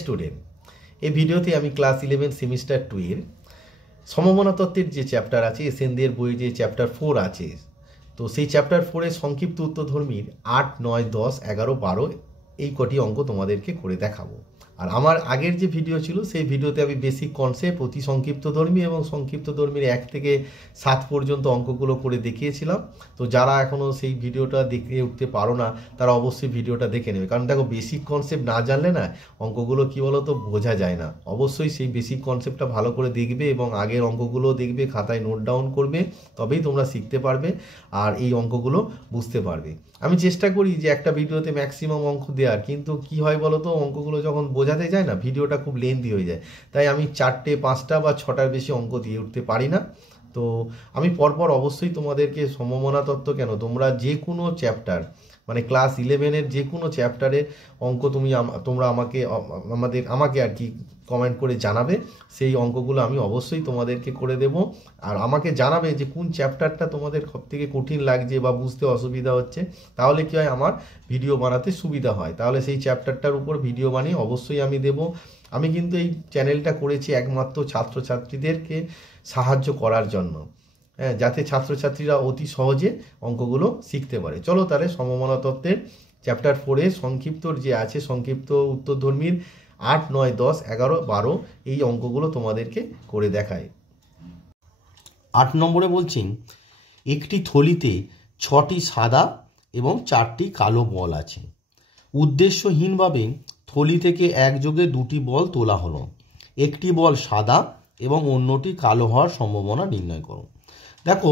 Student, এই ভিডিওতে আমি ক্লাস 11 সেমিস্টার 2 এর সমমনা তত্ত্বের যে চ্যাপ্টার আছে এসএনদের বই যে চ্যাপ্টার 4 আছে, তো সেই চ্যাপ্টার 4 এর সংক্ষিপ্ত উত্তরধর্মীর 8, 9, 10, 11, 12 এই কটি অঙ্ক তোমাদেরকে করে দেখাবো। আর আমার আগের যে ভিডিও ছিল সেই ভিডিওতে আমি বেসিক কনসেপ্ট, অতি সংক্ষিপ্তধর্মী এবং সংক্ষিপ্তধর্মীর 1 থেকে 7 পর্যন্ত অঙ্কগুলো করে দেখিয়েছিলাম। তো যারা এখনও সেই ভিডিওটা দেখে উঠতে পারো না তারা অবশ্যই ভিডিওটা দেখে নেবে, কারণ দেখো বেসিক কনসেপ্ট না জানলে না অঙ্কগুলো কী বলো তো বোঝা যায় না। অবশ্যই সেই বেসিক কনসেপ্টটা ভালো করে দেখবে এবং আগের অঙ্কগুলো দেখবে, খাতায় নোট ডাউন করবে, তবেই তোমরা শিখতে পারবে আর এই অঙ্কগুলো বুঝতে পারবে। আমি চেষ্টা করি যে একটা ভিডিওতে ম্যাক্সিমাম অঙ্ক দেওয়ার, কিন্তু কি হয় বলো তো, অঙ্কগুলো যখন বোঝাতে যায় না ভিডিওটা খুব লেন্দি হয়ে যায়, তাই আমি 4টে, 5টা বা 6টার বেশি অঙ্ক দিয়ে উঠতে পারি না। তো আমি পরপর অবশ্যই তোমাদেরকে সমমনা তত্ত্ব কেন, তোমরা যে কোনো চ্যাপ্টার মানে ক্লাস 11-এর যে কোনো চ্যাপ্টারের অঙ্ক তোমরা আমাকে আর কি কমেন্ট করে জানাবে, সেই অঙ্কগুলো আমি অবশ্যই তোমাদেরকে করে দেব। আর আমাকে জানাবে যে কোন চ্যাপ্টারটা তোমাদের সব থেকে কঠিন লাগছে বা বুঝতে অসুবিধা হচ্ছে, তাহলে কি হয় আমার ভিডিও বানাতে সুবিধা হয়, তাহলে সেই চ্যাপ্টারটার উপর ভিডিও বানিয়ে অবশ্যই আমি দেব। আমি কিন্তু এই চ্যানেলটা করেছি একমাত্র ছাত্রছাত্রীদেরকে সাহায্য করার জন্য, হ্যাঁ, যাতে ছাত্রছাত্রীরা অতি সহজে অঙ্কগুলো শিখতে পারে। চলো তাহলে সমমনা তত্ত্বের চ্যাপ্টার 4-এ সংক্ষিপ্তর যে আছে, সংক্ষিপ্ত উত্তরধর্মীর 8, 9, 10, 11, 12 এই অঙ্কগুলো তোমাদেরকে করে দেখায়। 8 নম্বরে বলছেন, একটি থলিতে 6টি সাদা এবং 4টি কালো বল আছে। উদ্দেশ্যহীনভাবে থলি থেকে একযোগে 2টি বল তোলা হলো। একটি বল সাদা এবং অন্যটি কালো হওয়ার সম্ভাবনা নির্ণয় করো। দেখো,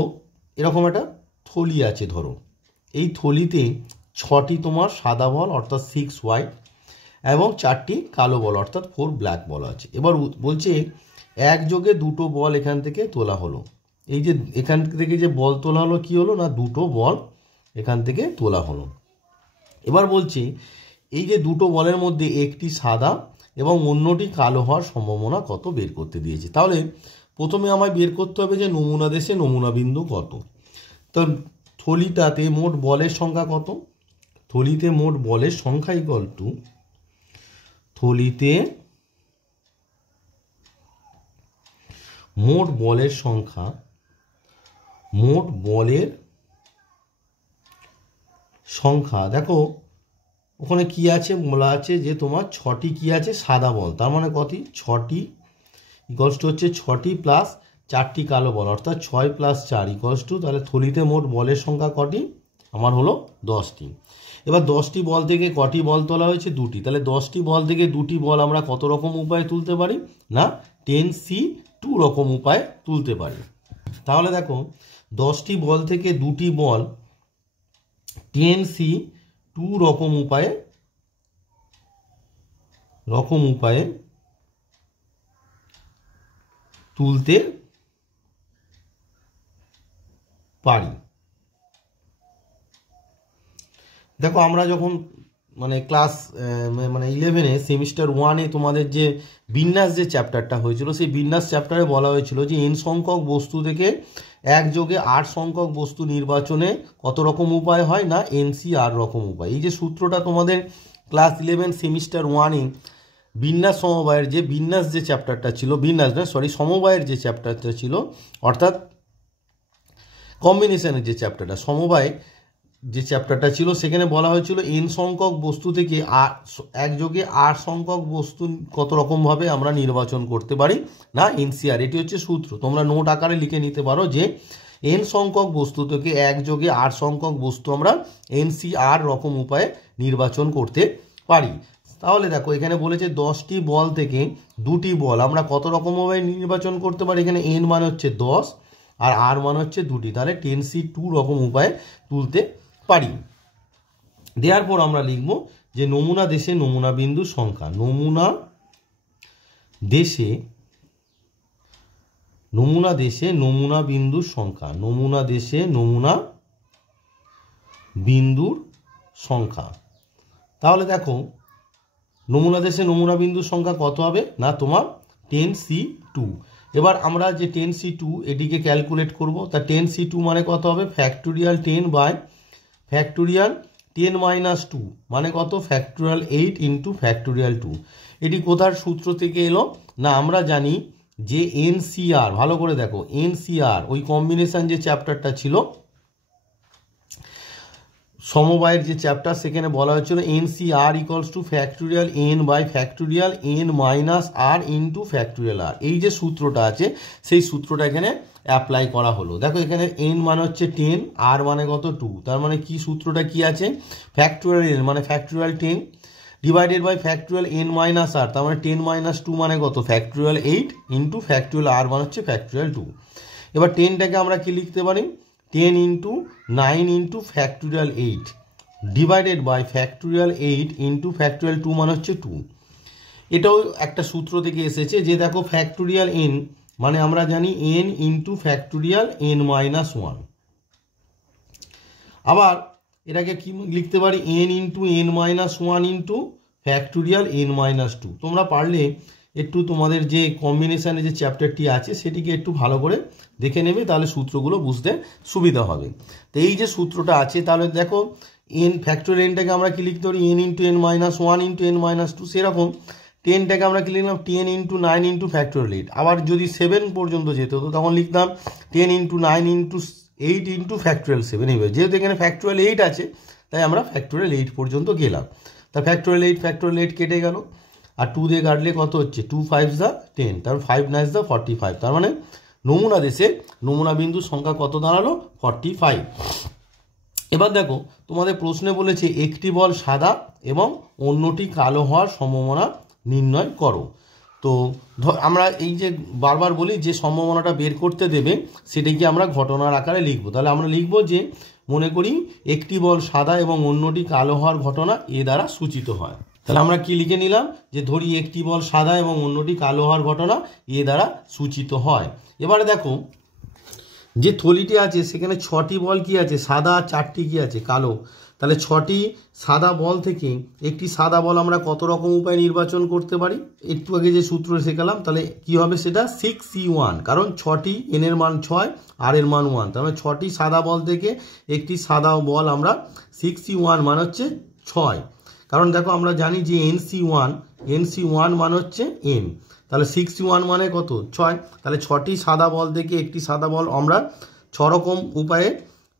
এরকম একটা থলি আছে, ধরো এই থলিতে 6টি তোমার সাদা বল অর্থাৎ 6 হোয়াইট এবং 4টি কালো বল অর্থাৎ 4 ব্ল্যাক বল আছে। এবার বলছে একযোগে 2টো বল এখান থেকে তোলা হলো। এই যে এখান থেকে যে বল তোলা হলো, কি হলো না, 2টো বল এখান থেকে তোলা হলো। এবার বলছে এই যে 2টো বলের মধ্যে একটি সাদা এবং অন্যটি কালো হওয়ার সম্ভাবনা কত বের করতে দিয়েছে। তাহলে প্রথমে আমায় বের করতে হবে যে নমুনা দেশে নমুনা বিন্দু কত। তো থলিটাতে মোট বলের সংখ্যা কত? থলিতে মোট বলের সংখ্যা ইকুয়াল টু, থলিতে মোট বলের সংখ্যা, মোট বলের সংখ্যা, দেখো ওখানে কি আছে, বলা আছে যে তোমার 6টি কি আছে, সাদা বল, তার মানে কত, 6টি ইকুয়ালস টু হচ্ছে 6টি প্লাস 4টি কালো বল অর্থাৎ 6 + 4 ইকুয়ালস টু, তাহলে থলিতে মোট বলের সংখ্যা কটি আমার হলো 10টি। এবার 10টি বল থেকে কটি বল তোলা হয়েছে, 2টি। তাহলে 10টি বল থেকে 2টি বল আমরা কত রকম উপায়ে তুলতে পারি না, 10C2 রকম উপায়ে তুলতে পারি। তাহলে দেখো 10টি বল থেকে 2টি বল 10C2 রকম উপায়ে তুলতে পারি। দেখো আমরা যখন ক্লাস 11-এ সেমিস্টার 1-এ তোমাদের যে বিন্যাস যে চ্যাপ্টারটা হয়েছিল, সেই বিন্যাস চ্যাপ্টারে বলা হয়েছিল যে n সংখ্যক বস্তু থেকে একযোগে 8 সংখ্যক বস্তু নির্বাচনে কত রকম উপায় হয় না, NC8 রকম উপায়। এই যে সূত্রটা তোমাদের ক্লাস 11 সেমিস্টার 1-এ বিন্যাস সমবায়ের যে চ্যাপ্টারটা ছিল, সমবায়ের যে চ্যাপ্টারটা ছিল, অর্থাৎ কম্বিনেশনের যে চ্যাপ্টারটা, সমবায় যে চ্যাপ্টারটা ছিল, সেখানে বলা হয়েছিল n সংখ্যক বস্তু থেকে একযোগে 8 সংখ্যক বস্তু কত রকমভাবে আমরা নির্বাচন করতে পারি না, NC8। এটি হচ্ছে সূত্র, তোমরা নোট আকারে লিখে নিতে পারো যে n সংখ্যক বস্তু থেকে একযোগে 8 সংখ্যক বস্তু আমরা NC8 রকম উপায়ে নির্বাচন করতে পারি। তাহলে দেখো এখানে বলেছে 10টি বল থেকে 2টি বল আমরা কত রকমভাবে নির্বাচন করতে পারি। এখানে n মানে হচ্ছে 10 আর r মানে হচ্ছে 2টি, তাহলে 10C2 রকম উপায়ে তুলতে পারি। দেওয়ার পর আমরা লিখব যে নমুনা দেশে নমুনা বিন্দুর সংখ্যা, নমুনা দেশে নমুনা বিন্দুর সংখ্যা, নমুনা দেশে নমুনা বিন্দুর সংখ্যা। তাহলে দেখো নমুনা দেশে নমুনা বিন্দুর সংখ্যা কত হবে না, তোমার 10C2। এবার আমরা যে 10C2 এটিকে ক্যালকুলেট করব, তা 10C2 মানে কত হবে, ফ্যাক্টোরিয়াল 10 বাই ফ্যাক্টোরিয়াল 10 - 2 মানে কত? Factorial 8 into factorial 2। এটি কোথার সূত্র থেকে এলো? না আমরা জানি যে এনসিআর, ভালো করে দেখো, এনসিআর ওই কম্বিনেশন যে চ্যাপ্টারটা ছিল সমবায়ের যে চ্যাপ্টার, সেখানে বলা হয়েছিল NCR equals to factorial n by factorial n minus r into factorial r. এই যে সূত্রটা আছে সেই সূত্রটা এখানে অ্যাপ্লাই করা হলো। দেখো এখানে এন মানে হচ্ছে 10, আর মানে কত? 2। তার মানে কি সূত্রটা কি আছে? ফ্যাক্টোরিয়াল এন মানে factorial 10 divided by factorial n minus r, তার মানে 10 - 2 মানে কত? ফ্যাক্টোরিয়াল 8 ইন্টু ফ্যাক্টোরিয়াল আর মানে হচ্ছে ফ্যাক্টোরিয়াল 2। এবার 10টাকে আমরা কি লিখতে পারি? 10 into 9 into factorial 8 divided by factorial 8 into factorial 2 মানে হচ্ছে 2। এটাও একটা সূত্র থেকে এসেছে যে দেখো ফ্যাক্টোরিয়াল এন মানে আমরা জানি N into factorial n minus 1। আবার এটাকে কি লিখতে পারি? N into N minus 1 into factorial n minus 2। তোমরা পারলে একটু তোমাদের যে কম্বিনেশানে যে চ্যাপ্টারটি আছে সেটিকে একটু ভালো করে দেখে নেবে, তাহলে সূত্রগুলো বুঝতে সুবিধা হবে। তো এই যে সূত্রটা আছে, তাহলে দেখো এন ফ্যাক্টোরিয়াল এনটাকে আমরা কি লিখতে পারি? N into N minus 1 into N minus 2। সেরকম 10টাকে আমরা কি লিখলাম? 10 ইন্টু 9 ইন্টু ফ্যাক্টোরিয়াল 8। আবার যদি 7 পর্যন্ত যেতে হতো তখন লিখতাম 10 ইন্টু 9 ইন্টু 8 ইন্টু ফ্যাক্টোরিয়াল 7। এইভাবে যেহেতু এখানে ফ্যাক্টোরিয়াল 8 আছে তাই আমরা ফ্যাক্টোরিয়াল 8 পর্যন্ত গেলাম। তা ফ্যাক্টোরিয়াল 8 কেটে গেল, আর 2 দিয়ে কাটলে কত হচ্ছে? 2 5 10, তার 5 9 45। তার মানে নমুনা দেশে নমুনা বিন্দুর সংখ্যা কত দাঁড়ালো? 45। এবার দেখো তোমাদের প্রশ্নে বলেছে একটি বল সাদা এবং অন্যটি কালো হওয়ার সম্ভাবনা নির্ণয় করো। তো আমরা এই যে বারবার বলি যে সম্ভাবনাটা বের করতে দেবে সেটাকে আমরা ঘটনার আকারে লিখবো। তাহলে আমরা লিখবো যে মনে করি একটি বল সাদা এবং অন্যটি কালো হওয়ার ঘটনা এ দ্বারা সূচিত হয়। তাহলে আমরা কি লিখে নিলাম? যে ধরি একটি বল সাদা এবং অন্যটি কালো হওয়ার ঘটনা এ দ্বারা সূচিত হয়। এবারে দেখো যে থলিটি আছে সেখানে 6টি বল কি আছে? সাদা, আর 4টি কি আছে? কালো। তাহলে 6টি সাদা বল থেকে একটি সাদা বল আমরা কত রকম উপায় নির্বাচন করতে পারি? একটু আগে যে সূত্র শেখালাম, তাহলে কি হবে সেটা? 6C1, কারণ 6টি, এন এর মান 6 আর এর মান 1, তার মানে 6টি সাদা বল থেকে একটি সাদা বল আমরা 6C1 মান হচ্ছে 6। কারণ দেখো আমরা জানি যে NC1 মান হচ্ছে n, তাহলে 6C1 মানে কত? 6। তাহলে 6টি সাদা বল থেকে একটি সাদা বল আমরা 6 রকম উপায়ে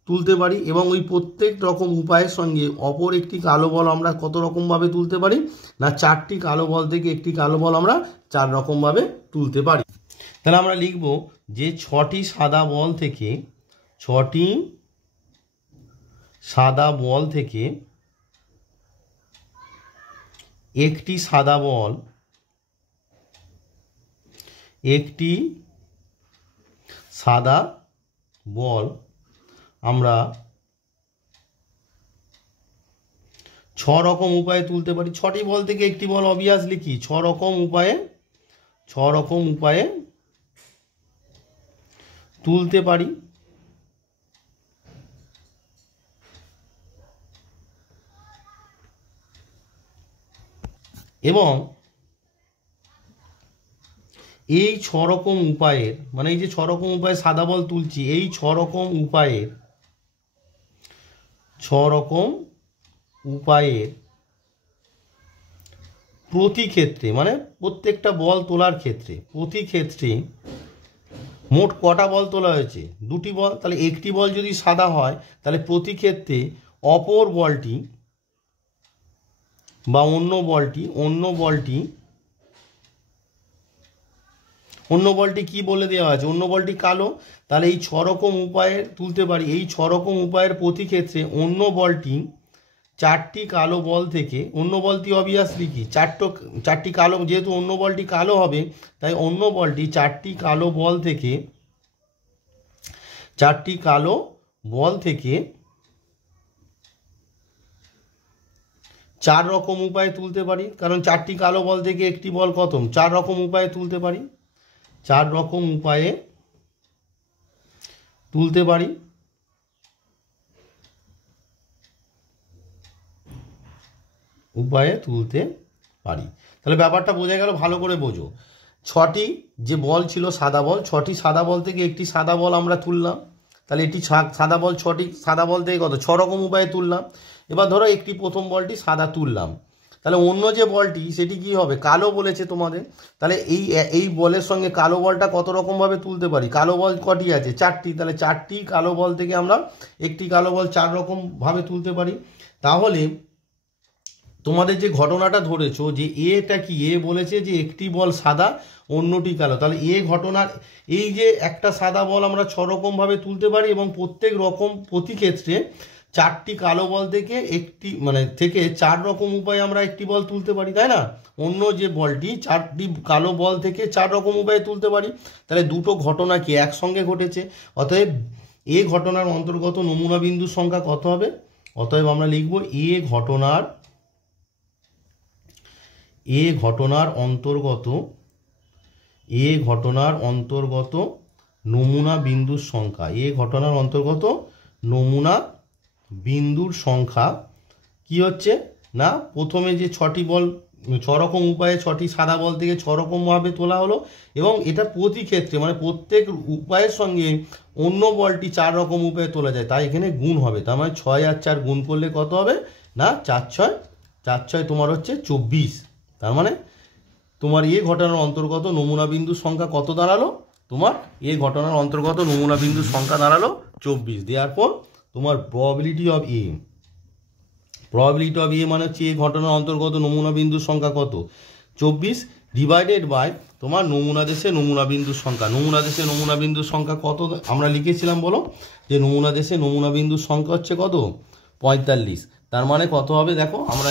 তুলতে পারি, এবং ওই প্রত্যেক রকম উপায়ের সঙ্গে অপর একটি কালো বল আমরা কত রকমভাবে তুলতে পারি? না 4টি কালো বল থেকে একটি কালো বল আমরা 4 রকমভাবে তুলতে পারি। তাহলে আমরা লিখব যে 6টি সাদা বল থেকে একটি সাদা বল আমরা 6 রকম উপায়ে তুলতে পারি। 6টি বল থেকে একটি বল অবভিয়াসলি কি 6 রকম উপায়ে তুলতে পারি। এবং এই 6 রকম উপায়ের মানে এই যে 6 রকম উপায়ে সাদা বল তুলছি, এই 6 রকম উপায়ের প্রতি ক্ষেত্রে মানে প্রত্যেকটা বল তোলার ক্ষেত্রে প্রতি ক্ষেত্রে মোট কটা বল তোলা হয়েছে? 2টি বল। তাহলে একটি বল যদি সাদা হয় তাহলে প্রতি ক্ষেত্রে অপর বলটি বা অন্য বলটি কি বলে দেওয়া আছে? অন্য বলটি কালো। তাহলে এই 6 রকম উপায়ে তুলতে পারি। এই 6 রকম উপায়ের প্রতি ক্ষেত্রে অন্য বলটি 4টি কালো বল থেকে, অন্য বলটি অবভিয়াসলি কি 4টি কালো, যেহেতু অন্য বলটি কালো হবে তাই অন্য বলটি 4টি কালো বল থেকে 4 রকম উপায়ে তুলতে পারি। কারণ 4টি কালো বল থেকে একটি বল কত? 4 রকম উপায়ে তুলতে পারি। 4 রকম উপায়ে তুলতে পারি। তাহলে ব্যাপারটা বোঝা গেল, ভালো করে বোঝো। 6টি যে বল ছিল সাদা বল, 6টি সাদা বল থেকে একটি সাদা বল আমরা তুললাম। তাহলে এটি সাদা বল 6টি সাদা বল থেকে কত? 6 রকম উপায়ে তুললাম। এবার ধরো একটি প্রথম বলটি সাদা তুললাম, তাহলে অন্য যে বলটি সেটি কি হবে, কালো বলেছে তোমাদের। তাহলে এই বলের সঙ্গে কালো বলটা কত রকমভাবে তুলতে পারি, কালো বল কটি আছে, 4টি, তাহলে 4টি কালো বল থেকে আমরা একটি কালো বল 4 রকমভাবে তুলতে পারি। তাহলে তোমাদের যে ঘটনাটা ধরেছো যে এটা কি, এ বলেছে যে একটি বল সাদা অন্যটি কালো, তাহলে এ ঘটনার এই যে একটা সাদা বল আমরা 6 রকমভাবে তুলতে পারি এবং প্রতি ক্ষেত্রে 4টি কালো বল থেকে একটি থেকে 4 রকম উপায়ে আমরা একটি বল তুলতে পারি, তাই না? অন্য যে বলটি 4টি কালো বল থেকে 4 রকম উপায়ে তুলতে পারি। তাহলে দুটো ঘটনা কি একসঙ্গে ঘটেছে, অতএব এ ঘটনার অন্তর্গত নমুনা বিন্দুর সংখ্যা কত হবে? অতএব আমরা লিখব এ ঘটনার অন্তর্গত নমুনা বিন্দুর সংখ্যা, এ ঘটনার অন্তর্গত নমুনা বিন্দুর সংখ্যা কি হচ্ছে না, প্রথমে যে 6টি বল 6 রকম উপায়ে 6টি সাদা বল থেকে 6 রকমভাবে তোলা হলো এবং এটা প্রতি ক্ষেত্রে প্রত্যেক উপায়ের সঙ্গে অন্য বলটি 4 রকম উপায়ে তোলা যায়, তাই এখানে গুণ হবে। তার 6 আর 4 গুণ করলে কত হবে না 4 6 তোমার হচ্ছে 24। তার তোমার এ ঘটনার অন্তর্গত নমুনা বিন্দুর সংখ্যা কত দাঁড়ালো, তোমার এ ঘটনার অন্তর্গত নমুনা বিন্দুর সংখ্যা দাঁড়ালো 24। দেওয়ার পর তোমার প্রবাবিলিটি অফ এ হচ্ছে এ ঘটনার অন্তর্গত নমুনা বিন্দুর সংখ্যা কত 24 ডিভাইডেড বাই তোমার নমুনা দেশে নমুনা বিন্দুর সংখ্যা। নমুনা দেশে নমুনা বিন্দুর সংখ্যা কত আমরা লিখেছিলাম বলো, যে নমুনা দেশে নমুনা বিন্দুর সংখ্যা হচ্ছে কত 45। তার কত হবে দেখো, আমরা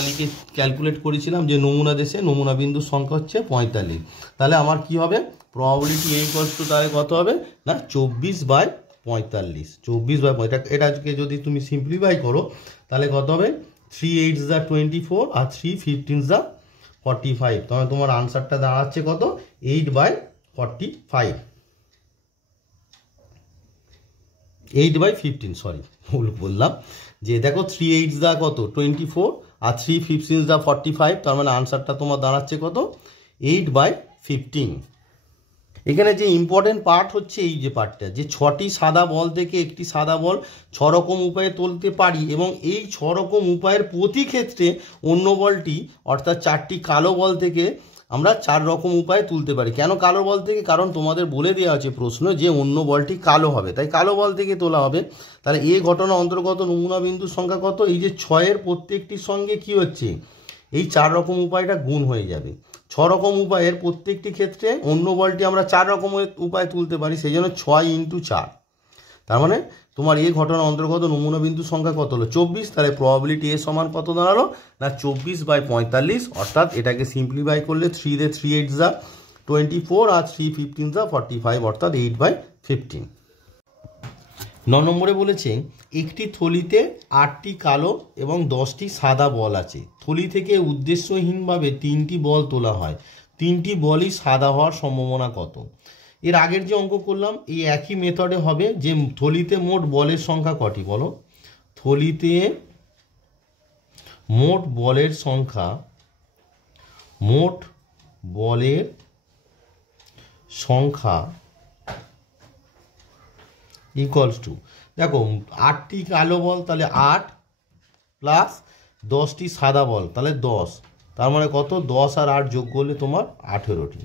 ক্যালকুলেট করেছিলাম যে নমুনা দেশে নমুনা বিন্দুর সংখ্যা হচ্ছে 45। তাহলে আমার কি হবে, প্রবাবিলিটি এ ইকুয়ালস টু তাহলে কত হবে না 24/45। 24/45 এটাকে যদি তুমি সিম্পলিফাই করো তাহলে কত হবে 3 8 যা 24 আর 3 15 যা 45। তাহলে তোমার আনসারটা দাঁড়াচ্ছে কত 8/45, 8/15, সরি ভুল বললাম। যে দেখো 3 8 যা কত 24 আর 3 15 যা 45, তার আনসারটা তোমার দাঁড়াচ্ছে কত 8/15। এখানে যে ইম্পর্টেন্ট পার্ট হচ্ছে এই যে পার্টটা, যে 6টি সাদা বল থেকে একটি সাদা বল 6 রকম উপায়ে তুলতে পারি এবং এই 6 রকম উপায়ের প্রতি ক্ষেত্রে অন্য বলটি অর্থাৎ 4টি কালো বল থেকে আমরা 4 রকম উপায়ে তুলতে পারি। কেন কালো বল থেকে, কারণ তোমাদের বলে দেওয়া আছে প্রশ্ন যে অন্য বলটি কালো হবে, তাই কালো বল থেকে তোলা হবে। তাহলে এ ঘটনা অন্তর্গত নমুনা বিন্দুর সংখ্যা কত, এই যে 6-এর প্রত্যেকটির সঙ্গে কি হচ্ছে এই 4 রকম উপায়টা গুণ হয়ে যাবে। 6 রকম উপায়ের প্রত্যেকটি ক্ষেত্রে অন্য বলটি আমরা 4 রকম উপায় তুলতে পারি, সেই জন্য 6 × 4। তার তোমার এ ঘটনার অন্তর্গত নমুনা বিন্দুর সংখ্যা কত হলো 24। তাহলে প্রবাবিলিটি এ সমান কত দাঁড়ালো না 24/45, অর্থাৎ এটাকে সিম্পলিফাই করলে 3 দিয়ে 3 8 যা 24 আর 3 15 যা 45, অর্থাৎ 8/15। 9 নম্বরে বলেছে একটি থলিতে 8টি কালো এবং 10টি সাদা বল আছে। থলি থেকে উদ্দেশ্যহীনভাবে 3টি বল তোলা হয়, 3টি বলই সাদা হওয়ার সম্ভাবনা কত? এর আগের যে অঙ্ক করলাম এই একই মেথডে হবে, যে থলিতে মোট বলের সংখ্যা কটি বলো, থলিতে মোট বলের সংখ্যা ইকুয়ালস টু, দেখো 8টি কালো বল তাহলে 8 প্লাস 10টি সাদা বল তাহলে 10, তার কত 10 আর 8 যোগ করলে তোমার 18টি।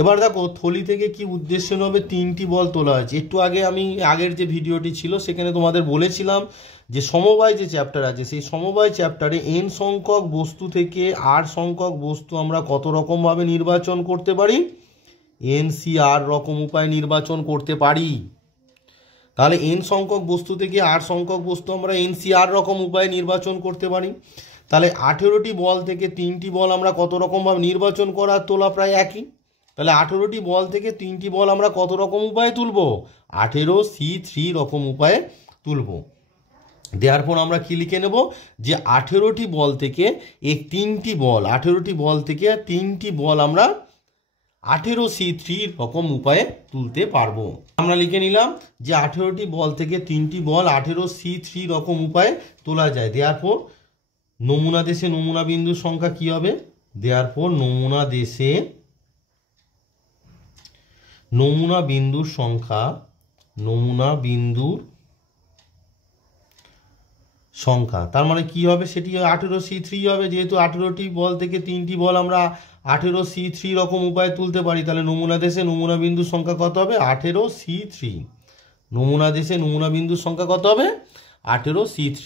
এবার দেখো থলি থেকে কি উদ্দেশ্য হবে 3টি বল তোলা হয়েছে। একটু আগে আমি আগের যে ভিডিওটি ছিল সেখানে তোমাদের বলেছিলাম যে সমবায় যে চ্যাপ্টার আছে সেই সমবায় চ্যাপ্টারে n সংখ্যক বস্তু থেকে r সংখ্যক বস্তু আমরা কত রকমভাবে নির্বাচন করতে পারি, NCR রকম উপায় নির্বাচন করতে পারি। তাহলে n সংখ্যক বস্তু থেকে r সংখ্যক বস্তু আমরা NCR রকম উপায়ে নির্বাচন করতে পারি। তাহলে 18টি বল থেকে 3টি বল আমরা কত রকমভাবে নির্বাচন করার তোলা প্রায় একই। তাহলে 18টি বল থেকে 3টি বল আমরা কত রকম উপায়ে তুলব 18C3 রকম উপায়ে তুলব। দেওয়ার পর আমরা কি লিখে নেব যে 18টি বল থেকে 3টি বল আমরা 18C3 রকম উপায়ে তুলতে পারবো। আমরা লিখে নিলাম যে 18টি বল থেকে 3টি বল 18C3 রকম উপায়ে তোলা যায়। দেওয়ার পর নমুনা দেশে নমুনা বিন্দুর সংখ্যা কি হবে, দেওয়ার পর নমুনা দেশে নমুনা বিন্দুর সংখ্যা। তার মানে কি হবে, সেটি 18C3 হবে। যেহেতু 18টি বল থেকে 3টি বল আমরা 18C3 রকম উপায়ে তুলতে পারি, তাহলে নমুনা দেশে নমুনা বিন্দুর সংখ্যা কত হবে, 18C3। নমুনা দেশে নমুনা বিন্দুর সংখ্যা কত হবে, 18C3।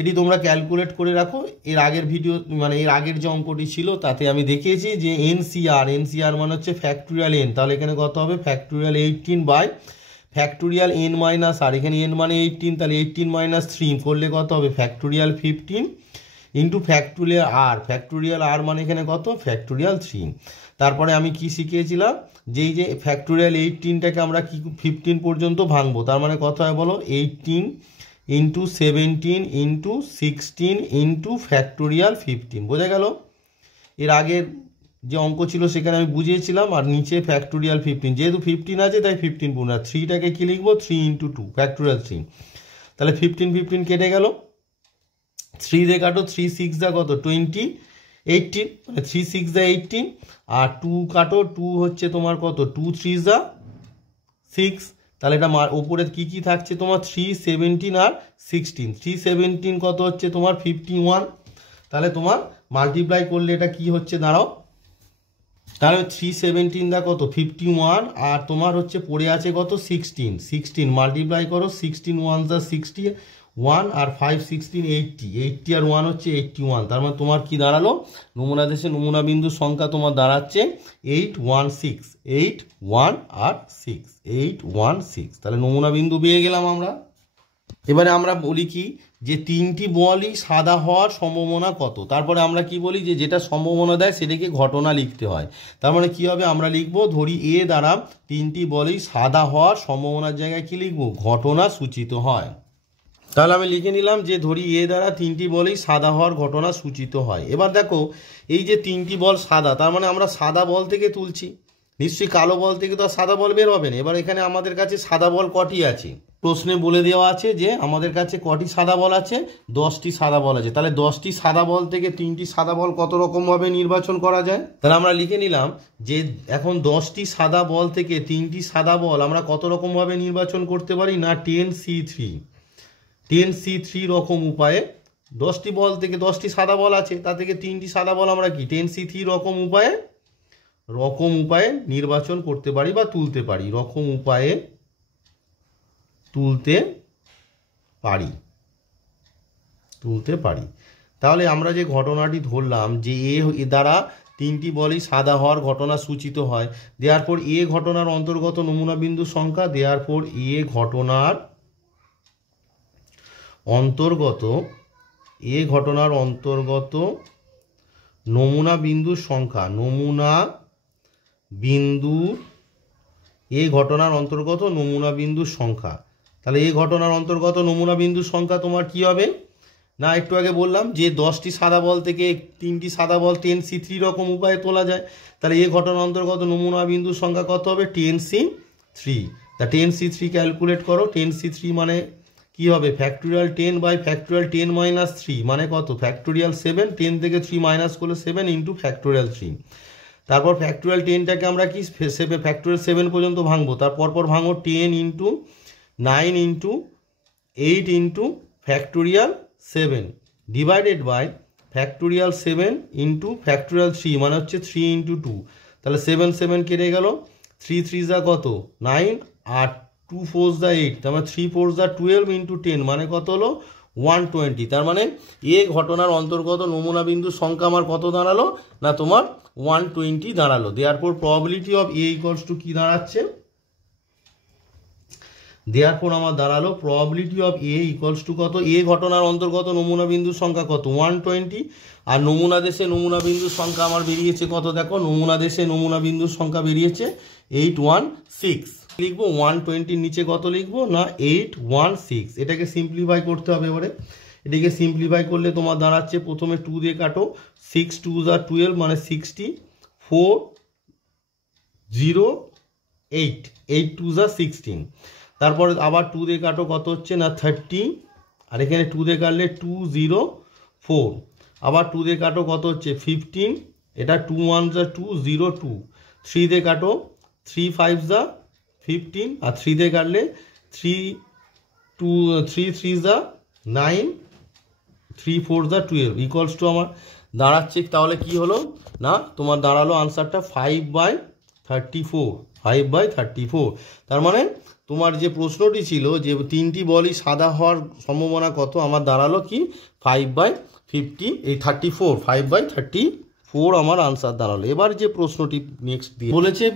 এটি তোমরা ক্যালকুলেট করে রাখো। এর আগের ভিডিও মানে এর আগের যে অঙ্কটি ছিল তাতে আমি দেখিয়েছি যে এনসিআর মানে হচ্ছে ফ্যাক্টোরিয়াল এন, তাহলে এখানে কত হবে, factorial 18 by factorial n minus r, এখানে এন মানে 18, তাহলে 18 - 3 করলে কত হবে, ফ্যাক্টোরিয়াল 15 ইন্টু ফ্যাক্টোরিয়াল আর মানে এখানে কত, ফ্যাক্টোরিয়াল 3। তারপরে আমি কি শিখিয়েছিলাম, যে এই যে ফ্যাক্টোরিয়াল 18টাকে আমরা কি 15 পর্যন্ত ভাঙবো, তার মানে কত হয় বলো, 18 ইন্টু 17 ইন্টু 16 ইন্টু ফ্যাক্টোরিয়াল 15। বোঝা গেল? এর আগের যে অঙ্ক ছিল সেখানে আমি বুঝিয়েছিলাম, আর নিচে ফ্যাক্টোরিয়াল 15, যেহেতু 15 আছে তাই 15 পূর্ণ, 3টাকে কি লিখবো, 3 ইন্টু 2 ফ্যাক্টোরিয়াল 3। তাহলে 15 কেটে গেল, 3 দিয়ে কাটো, 3 6 যা কত, 20, 18 মানে 3 6 যা 18, আর 2 কাটো, 2 হচ্ছে তোমার কত, 2 3 যা 6। তাহলে এটা ওপরে কি কি থাকছে তোমার, 3 17 আর 16, 3 17 কত হচ্ছে তোমার 51। তাহলে তোমার মাল্টিপ্লাই করলে এটা কি হচ্ছে দাঁড়াও, তাহলে 3 17 দা কত 51, আর তোমার হচ্ছে পড়ে আছে কত 16 মাল্টিপ্লাই করো, 16 1 দা 61 আর 5 16 80 আর 1 হচ্ছে 81। তার মানে তোমার কি দাঁড়ালো, নমুনা দেশে নমুনা বিন্দুর সংখ্যা তোমার দাঁড়াচ্ছে 816। তাহলে নমুনা বিন্দু পেয়ে গেলাম আমরা। এবারে আমরা বলি কি, যে 3টি বলই সাদা হওয়ার সম্ভাবনা কত। তারপরে আমরা কি বলি, যে যেটা সম্ভাবনা দেয় সেটাকে ঘটনা লিখতে হয়। তার মানে কি হবে, আমরা লিখবো, ধরি এ দ্বারা 3টি বলই সাদা হওয়ার সম্ভাবনার জায়গায় কি লিখবো, ঘটনা সূচিত হয়। তাহলে আমি লিখে নিলাম যে ধরি এ দ্বারা 3টি বলই সাদা হওয়ার ঘটনা সূচিত হয়। এবার দেখো এই যে 3টি বল সাদা, তার মানে আমরা সাদা বল থেকে তুলছি, নিশ্চয়ই কালো বল থেকে তো আর সাদা বল বের হবে না। এবার এখানে আমাদের কাছে সাদা বল কটি আছে, প্রশ্নে বলে দেওয়া আছে যে আমাদের কাছে কটি সাদা বল আছে, 10টি সাদা বল আছে। তাহলে 10টি সাদা বল থেকে 3টি সাদা বল কত রকমভাবে নির্বাচন করা যায়। তাহলে আমরা লিখে নিলাম যে এখন 10টি সাদা বল থেকে 3টি সাদা বল আমরা কত রকমভাবে নির্বাচন করতে পারি না, 10C3 রকম উপায়ে। 10টি বল থেকে 10টি সাদা বল আছে, তা থেকে 3টি সাদা বল আমরা কি 10C3 রকম উপায়ে নির্বাচন করতে পারি বা তুলতে পারি, রকম উপায়ে তুলতে পারি। তাহলে আমরা যে ঘটনাটি ধরলাম যে এ দ্বারা 3টি বলই সাদা হওয়ার ঘটনা সূচিত হয়, দেওয়ার পর এ ঘটনার অন্তর্গত নমুনা বিন্দুর সংখ্যা, দেওয়ার পর এ ঘটনার অন্তর্গত নমুনা বিন্দুর সংখ্যা, এ ঘটনার অন্তর্গত নমুনা বিন্দুর সংখ্যা। তাহলে এই ঘটনার অন্তর্গত নমুনা বিন্দুর সংখ্যা তোমার কি হবে না, একটু আগে বললাম যে 10টি সাদা বল থেকে 3টি সাদা বল 10C3 রকম উপায়ে তোলা যায়। তাহলে এই ঘটনার অন্তর্গত নমুনা বিন্দুর সংখ্যা কত হবে, 10C3। তা 10C3 ক্যালকুলেট করো, 10C3 মানে কি হবে, ফ্যাক্টোরিয়াল 10 বাই ফ্যাক্টোরিয়াল 10 - 3 মানে কত, ফ্যাক্টোরিয়াল 7, 10 থেকে 3 মাইনাস করলে 7 ইন্টু ফ্যাক্টোরিয়াল 3। তারপর ফ্যাক্টোরিয়াল 10টাকে আমরা কি ফ্যাক্টোরিয়াল 7 পর্যন্ত ভাঙবো, তারপর ভাঙো 10 into 9 into 8 into factorial 7 divided by factorial 7 into factorial 3 মানে হচ্ছে 3 ইন্টু 2। তাহলে 7 কেটে গেল, 3 3 যা কত 9 আর 2 4 যা 8, তার মানে 3 4 যা 12 ইন্টু 10 মানে কত হলো 120। তার মানে এ ঘটনার অন্তর্গত নমুনা বিন্দুর সংখ্যা আমার কত দাঁড়ালো না, তোমার 120 দাঁড়ালো। Therefore probability of A equals to কি দাঁড়াচ্ছে, দেয়ারপর আমার দাঁড়ালো probability of A equals to কত, এ ঘটনার অন্তর্গত নমুনা বিন্দুর সংখ্যা কত 120, আর নমুনা দেশে নমুনা বিন্দুর সংখ্যা আমার বেরিয়েছে কত, দেখো নমুনা দেশে নমুনা বিন্দুর সংখ্যা বেরিয়েছে 816। লিখবো 120 নিচে কত লিখবো না 816। এটাকে সিম্পলিফাই করতে হবে। এবারে এটাকে সিম্পলিফাই করলে তোমার দাঁড়াচ্ছে, প্রথমে 2 দিয়ে কাটো, 6 2 যা 12 মানে 60, 4 0 8, 8 2 যা 16। তারপর আবার 2 দিয়ে কাটো, কত হচ্ছে না 30, আর এখানে 2 দিয়ে কাটলে 204, আবার 2 দিয়ে কাটো কত হচ্ছে 15, এটা 2 1 যা 2 0 2, 3 দিয়ে কাটো 3 5 যা 15, আর 3 দিয়ে কাটলে 3 3 যা 9, 3 4 দ্য 12 ইকুয়ালস টু আমার দাঁড়াচ্ছে তাহলে কি হলো না তোমার দাঁড়ালো আনসারটা 5/34 5/34। তার মানে তোমার যে প্রশ্নটি ছিল যে তিনটি বলই সাদা হওয়ার সম্ভাবনা কত, আমার দাঁড়ালো কি 5/34 5/34 আমার আনসার দাঁড়ালো। এবার যে প্রশ্নটি নেক্সট দিয়ে বলেছে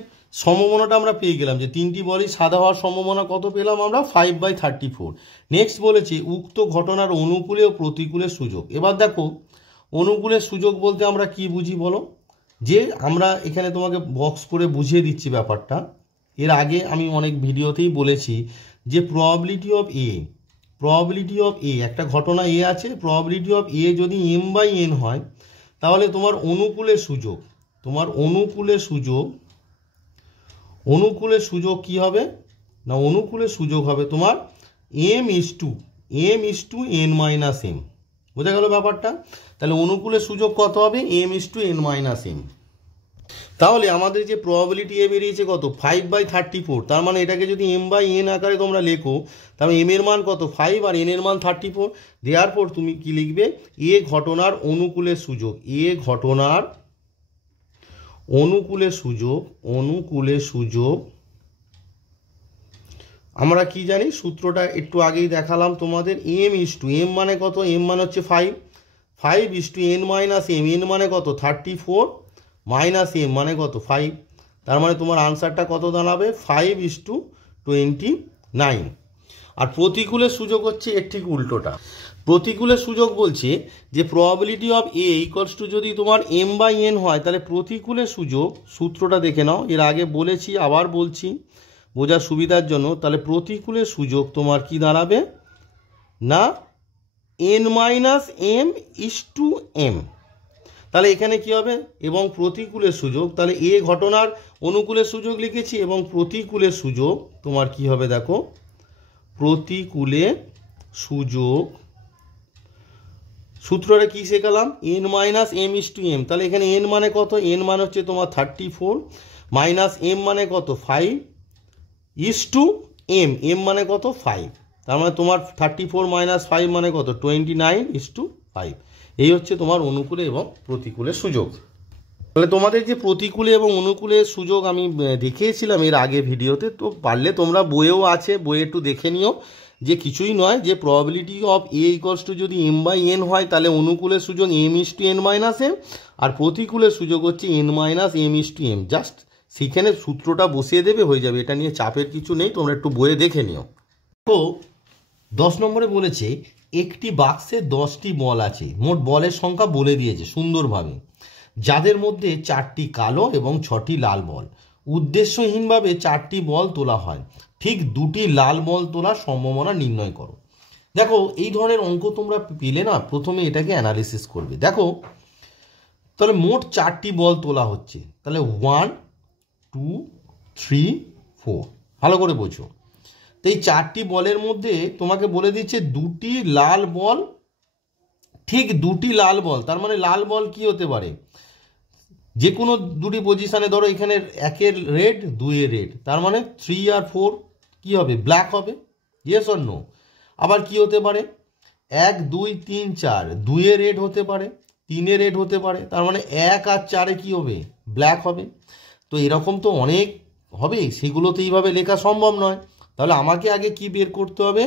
সম্ভাবনাটা আমরা পেয়ে গেলাম যে তিনটি বলই সাদা হওয়ার সম্ভাবনা কত পেলাম আমরা 5/34। নেক্সট বলেছে উক্ত ঘটনার অনুকূলে ও প্রতিকূলের সুযোগ। এবার দেখো অনুকূলের সুযোগ বলতে আমরা কি বুঝি বলো, যে আমরা এখানে তোমাকে বক্স করে বুঝিয়ে দিচ্ছি ব্যাপারটা। এর আগে আমি অনেক ভিডিওতেই বলেছি যে প্রবাবিলিটি অফ এ একটা ঘটনা এ আছে, প্রবাবিলিটি অফ এ যদি m/n হয় তাহলে তোমার অনুকূলের সুযোগ কি হবে না, অনুকূলের সুযোগ হবে তোমার m/n-m। বোঝা গেল ব্যাপারটা? তাহলে অনুকূলের সুযোগ কত হবে m/n-m। তাহলে আমাদের যে প্রবাবিলিটি এ বেরিয়েছে কত 5/34, তার মানে এটাকে যদি m/n আকারে তোমরা লেখো তাহলে m এর মান কত 5 আর n এর মান 34। দেয়ারপর তুমি কি লিখবে এ ঘটনার অনুকূলের সুযোগ আমরা কি জানি সূত্রটা একটু আগেই দেখালাম তোমাদের, m মানে কত, m মানে হচ্ছে 5/n-m, n মানে কত 34 মাইনাস m মানে কত 5। তার মানে তোমার আনসারটা কত দাঁড়াবে 5/29। আর প্রতিকূলের সুযোগ হচ্ছে এর ঠিক উল্টোটা। প্রতিকূলের সুযোগ বলছে যে probability of A equals two যদি তোমার m/n হয় তাহলে প্রতিকূলের সুযোগ, সূত্রটা দেখে নাও, এর আগে বলেছি আবার বলছি বোঝার সুবিধার জন্য। তাহলে প্রতিকূলের সুযোগ তোমার কি দাঁড়াবে না n-m/m। তাহলে এখানে কি হবে এবং প্রতিকূলের সুযোগ, তাহলে এ ঘটনার অনুকূলের সুযোগ লিখেছি এবং প্রতিকূলের সুযোগ তোমার কি হবে দেখো প্রতিকূলের সুযোগ সূত্রটা কি শেখালাম n-m/m। তাহলে এখানে n মানে কত, n মানে হচ্ছে তোমার 34 মাইনাস m মানে কত 5/m, m মানে কত 5। তার মানে তোমার 34 মাইনাস 5 মানে কত 29/5। এই হচ্ছে তোমার অনুকূলে এবং প্রতিকূলের সুযোগ। তাহলে তোমাদের যে প্রতিকূলে এবং অনুকূলের সুযোগ আমি দেখিয়েছিলাম এর আগে ভিডিওতে, তো পারলে তোমরা বইয়েও আছে, বইয়ে একটু দেখে নিও যে কিছুই নয়, যে probability of A equals two যদি m/n হয় তাহলে অনুকূলের সুযোগ m/n-m আর প্রতিকূলের সুযোগ হচ্ছে n-m/m। জাস্ট সেখানে সূত্রটা বসিয়ে দেবে, হয়ে যাবে, এটা নিয়ে চাপের কিছু নেই, তোমরা একটু বইয়ে দেখে নিও। তো 10 নম্বরে বলেছে একটি বাক্সে 10টি বল আছে, মোট বলের সংখ্যা বলে দিয়েছে সুন্দরভাবে, যাদের মধ্যে 4টি কালো এবং 6টি লাল বল। উদ্দেশ্যহীনভাবে 4টি বল তোলা হয়, ঠিক 2টি লাল বল তোলার সম্ভাবনা নির্ণয় করো। দেখো এই ধরনের অঙ্ক তোমরা পেলে না প্রথমে এটাকে অ্যানালিসিস করবে। দেখো তাহলে মোট 4টি বল তোলা হচ্ছে, তাহলে 1 2 3 4, ভালো করে বোঝো। তো এই 4টি বলের মধ্যে তোমাকে বলে দিচ্ছে 2টি লাল বল, ঠিক 2টি লাল বল, তার মানে লাল বল কি হতে পারে যে কোনো দুটি পজিশনে, ধরো এখানে 1-এর রেড 2-এর রেড, তার মানে 3 আর 4 কি হবে ব্ল্যাক হবে, ইয়েস অর নো। আবার কি হতে পারে 1 2 3 4 2-এর রেড হতে পারে, 3-এর রেড হতে পারে, তার মানে 1 আর 4-এ কি হবে ব্ল্যাক হবে। তো এরকম তো অনেক হবে, সেগুলো তো এইভাবে লেখা সম্ভব নয়। তাহলে আমাকে আগে কি বের করতে হবে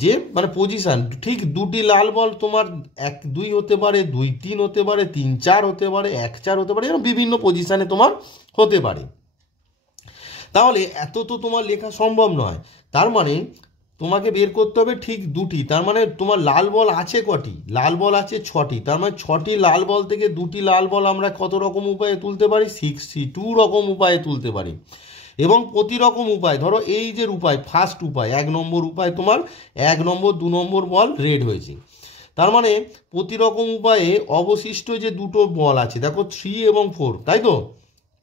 যে মানে পজিশন, ঠিক 2টি লাল বল তোমার 1 2 হতে পারে, 2 3 হতে পারে, 3 4 হতে পারে, 1 4 হতে পারে, এরকম বিভিন্ন পজিশনে তোমার হতে পারে। তাহলে এত তো তোমার লেখা সম্ভব নয়, তার মানে তোমাকে বের করতে হবে ঠিক 2টি, তার মানে তোমার লাল বল আছে কটি, লাল বল আছে 6টি, তার মানে 6টি লাল বল থেকে 2টি লাল বল আমরা কত রকম উপায়ে তুলতে পারি 62 রকম উপায়ে তুলতে পারি। এবং প্রতি রকম উপায়, ধরো এই যে উপায় ফার্স্ট উপায় 1 নম্বর উপায় তোমার 1 নম্বর 2 নম্বর বল রেড হয়েছে, তার মানে প্রতি রকম উপায়ে অবশিষ্ট যে দুটো বল আছে দেখো 3 এবং 4, তাই তো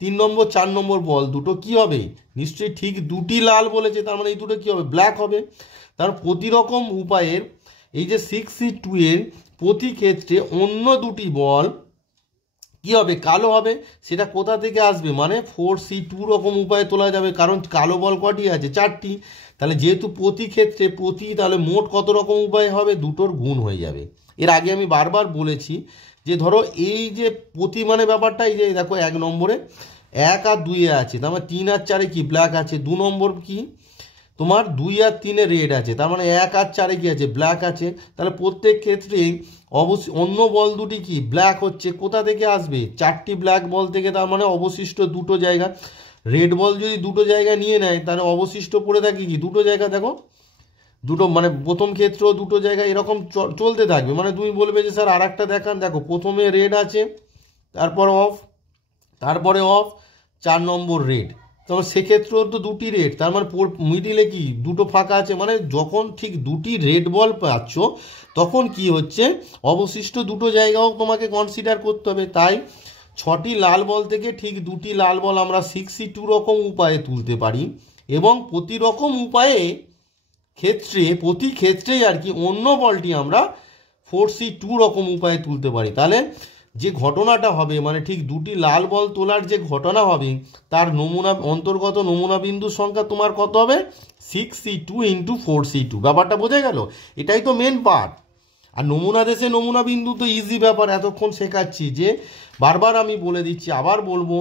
3 নম্বর 4 নম্বর বল দুটো কি হবে নিশ্চয়ই ঠিক 2টি লাল বলেছে, তার মানে এই দুটো কি হবে ব্ল্যাক হবে। তার প্রতি রকম উপায়ের এই যে 6C2 এর প্রতি ক্ষেত্রে অন্য দুটি বল কি হবে কালো হবে, সেটা কোথা থেকে আসবে মানে 4C2 রকম উপায়ে তোলা যাবে, কারণ কালো বল কটি আছে 4টি, তাহলে যেহেতু প্রতি ক্ষেত্রে প্রতি, তাহলে মোট কত রকম উপায় হবে দুটোর গুণ হয়ে যাবে। এর আগে আমি বারবার বলেছি যে ধরো এই যে প্রতি মানে ব্যাপারটা, এই যে দেখো 1 নম্বরে 1 আর 2 আছে, তার মানে 3 আর 4 কি ব্ল্যাক আছে। 2 নম্বর কি তোমার 2 আর 3 রেড আছে, তার মানে 1 আর 4 কি আছে ব্ল্যাক আছে। তাহলে প্রত্যেক ক্ষেত্রেই অবশ্যই অন্য বল দুটি কি ব্ল্যাক হচ্ছে। কোথা থেকে আসবে? 4টি ব্ল্যাক বল থেকে, তার মানে অবশিষ্ট 2টো জায়গা। রেড বল যদি 2টো জায়গা নিয়ে নেয় তাহলে অবশিষ্ট পড়ে থাকে কি 2টো জায়গা। দেখো 2টো মানে প্রথম ক্ষেত্র 2টো জায়গা এরকম চলতে থাকবে। মানে তুমি বলবে যে স্যার আর একটা দেখান, দেখো প্রথমে রেড আছে, তারপর অফ, তারপরে অফ, 4 নম্বর রেড। তবে সেক্ষেত্রেও তো 2টি রেড, তার মানে মিডিলে কি 2টো ফাঁকা আছে। মানে যখন ঠিক 2টি রেড বল পাচ্ছ তখন কি হচ্ছে, অবশিষ্ট 2টো জায়গাও তোমাকে কনসিডার করতে হবে। তাই 6টি লাল বল থেকে ঠিক 2টি লাল বল আমরা 6C2 রকম উপায়ে তুলতে পারি, এবং প্রতি রকম উপায়ে প্রতি ক্ষেত্রেই আর কি অন্য বলটি আমরা 4C2 রকম উপায়ে তুলতে পারি। তাহলে যে ঘটনাটা হবে, মানে ঠিক 2টি লাল বল তোলার যে ঘটনা হবে, তার অন্তর্গত নমুনা বিন্দুর সংখ্যা তোমার কত হবে? 6C2 × 4C2। ব্যাপারটা বোঝা গেল? এটাই তো মেন পার্ট। আর নমুনা দেশে নমুনা বিন্দু তো ইজি ব্যাপার, এতক্ষণ শেখাচ্ছি যে বারবার আমি বলে দিচ্ছি, আবার বলবো,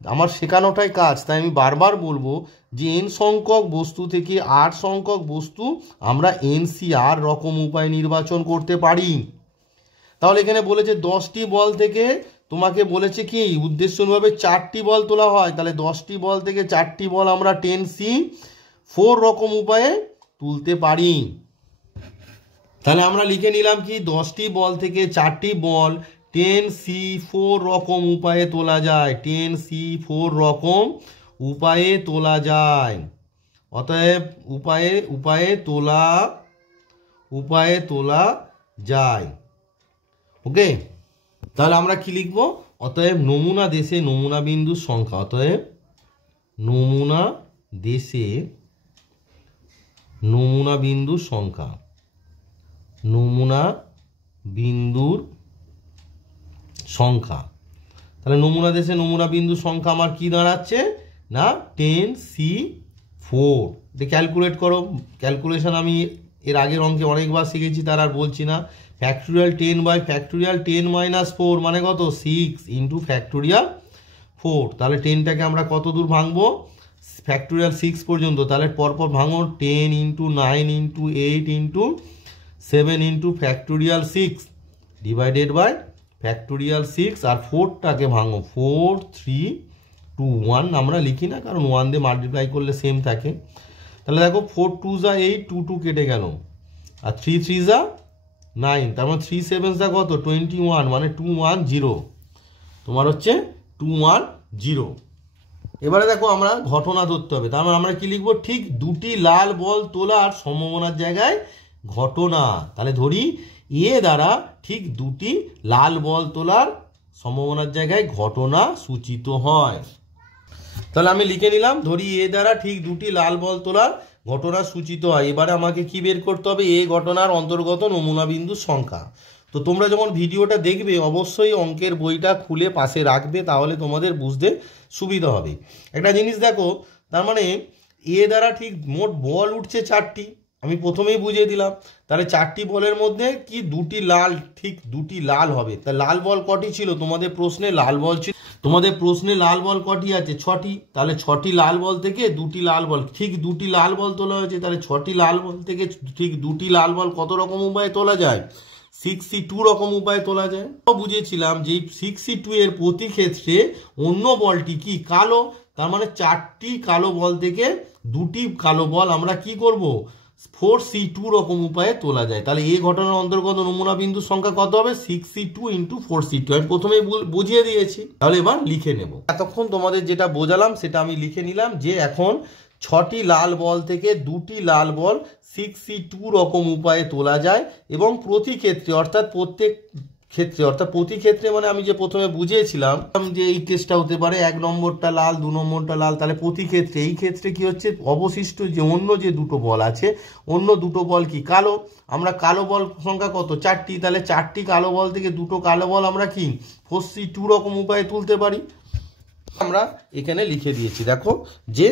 আমার শেখানোটাই কাজ, তাই আমি বারবার বলবো যে n সংখ্যক বস্তু থেকে r সংখ্যক বস্তু আমরা NCR রকম উপায় নির্বাচন করতে পারি। তাহলে এখানে বলেছে 10টি বল থেকে তোমাকে বলেছে কি উদ্দেশ্যভাবে 4টি বল তোলা হয়, তাহলে 10টি বল থেকে 4টি বল আমরা 10C4 রকম উপায়ে তুলতে পারি। তাহলে আমরা লিখে নিলাম কি 10টি বল থেকে 4টি বল 10C4 রকম উপায়ে তোলা যায়, 10C4 রকম উপায়ে তোলা যায়। অতএব উপায়ে তোলা যায়। ওকে, তাহলে আমরা কি লিখব? অতএব নমুনা দেশে নমুনা বিন্দুর সংখ্যা, অতএব নমুনা দেশে নমুনা বিন্দুর সংখ্যা, নমুনা বিন্দুর সংখ্যা। তাহলে নমুনা দেশে নমুনা বিন্দুর সংখ্যা আমার কি দাঁড়াচ্ছে না 10C4। এটা ক্যালকুলেট করো। ক্যালকুলেশন আমি এর আগের অঙ্কে অনেকবার শিখেছি, তার আর বলছি না। ফ্যাক্টোরিয়াল 10 / 4 মানে কত? 6 × ফ্যাক্টোরিয়াল 4। তাহলে 10টাকে আমরা কত দূর ভাঙবো? ফ্যাক্টোরিয়াল 6 পর্যন্ত। তাহলে পরপর ভাঙো, 10 × 9 × 8 × 7 × ফ্যাক্টোরিয়াল 6 ডিভাইডেড বাই ফ্যাক্টোরিয়াল 6। আর 4টাকে ভাঙো, 4 3 2 1 আমরা লিখি না, কারণ 1 দিয়ে মাল্টিপ্লাই করলে সেম থাকে। তাহলে দেখো 4 2 যা 8, 2 2 কেটে গেল, আর 3 3 যা 9, তার মানে 3 7 যা কত 21, মানে 210 তোমার হচ্ছে 210। এবারে দেখো আমরা ঘটনা ধরতে হবে, তার মানে আমরা কি লিখবো? ঠিক 2টি লাল বল তোলার সম্ভাবনার জায়গায় ঘটনা। তাহলে ধরি এ দ্বারা ঠিক 2টি লাল বল তোলার সম্ভাবনার জায়গায় ঘটনা সূচিত হয়। তাহলে আমি লিখে নিলাম, ধরি এ দ্বারা ঠিক 2টি লাল বল তোলার ঘটনা সূচিত হয়। এবারে আমাকে কি বের করতে হবে? এই ঘটনার অন্তর্গত নমুনা বিন্দুর সংখ্যা। তো তোমরা যখন ভিডিওটা দেখবে অবশ্যই অঙ্কের বইটা খুলে পাশে রাখবে, তাহলে তোমাদের বুঝতে সুবিধা হবে। একটা জিনিস দেখো, তার মানে এ দ্বারা ঠিক মোট বল উঠছে 4টি, আমি প্রথমেই বুঝিয়ে দিলাম। তাহলে 4টি বলের মধ্যে কি 2টি লাল, ঠিক 2টি লাল হবে। তা লাল বল কটি ছিল তোমাদের প্রশ্নে? লাল বল ছিল তোমাদের প্রশ্নে লাল বল কটি আছে? 6টি। তাহলে 6টি লাল বল থেকে 2টি লাল বল, ঠিক 2টি লাল বল তোলা হয়েছে। তাহলে 6টি লাল বল থেকে ঠিক 2টি লাল বল কত রকম উপায়ে তোলা যায়? 6C2 রকম উপায়ে তোলা যায়। বুঝেছিলাম যে 6C2 এর প্রতি ক্ষেত্রে অন্য বলটি কি কালো, তার মানে 4টি কালো বল থেকে 2টি কালো বল আমরা কি করব? 4C2 রকম উপায়ে তোলা যায়। তাহলে এই ঘটনার অন্তর্গত নমুনা বিন্দুর সংখ্যা কত হবে? 6C2 × 4C2। আমি প্রথমেই বুঝিয়ে দিয়েছি, তাহলে এবার লিখে নেব। এতক্ষণ তোমাদের যেটা বোঝালাম সেটা আমি লিখে নিলাম, যে এখন 6টি লাল বল থেকে 2টি লাল বল 6C2 রকম উপায়ে তোলা যায়, এবং প্রতি ক্ষেত্রে অর্থাৎ প্রতি ক্ষেত্রে মানে আমি যে প্রথমে বুঝিয়েছিলাম যে এই কেসটা হতে পারে 1 নম্বরটা লাল, 2 নম্বরটা লাল। তাহলে প্রতি ক্ষেত্রে, এই ক্ষেত্রে কি হচ্ছে? অবশিষ্ট যে অন্য যে 2টো বল আছে, অন্য 2টো বল কি কালো। আমরা কালো বল সংখ্যা কত? 4টি। তাহলে 4টি কালো বল থেকে 2টো কালো বল আমরা কি 4C2 রকম উপায়ে তুলতে পারি। আমরা এখানে লিখে দিয়েছি, দেখো যে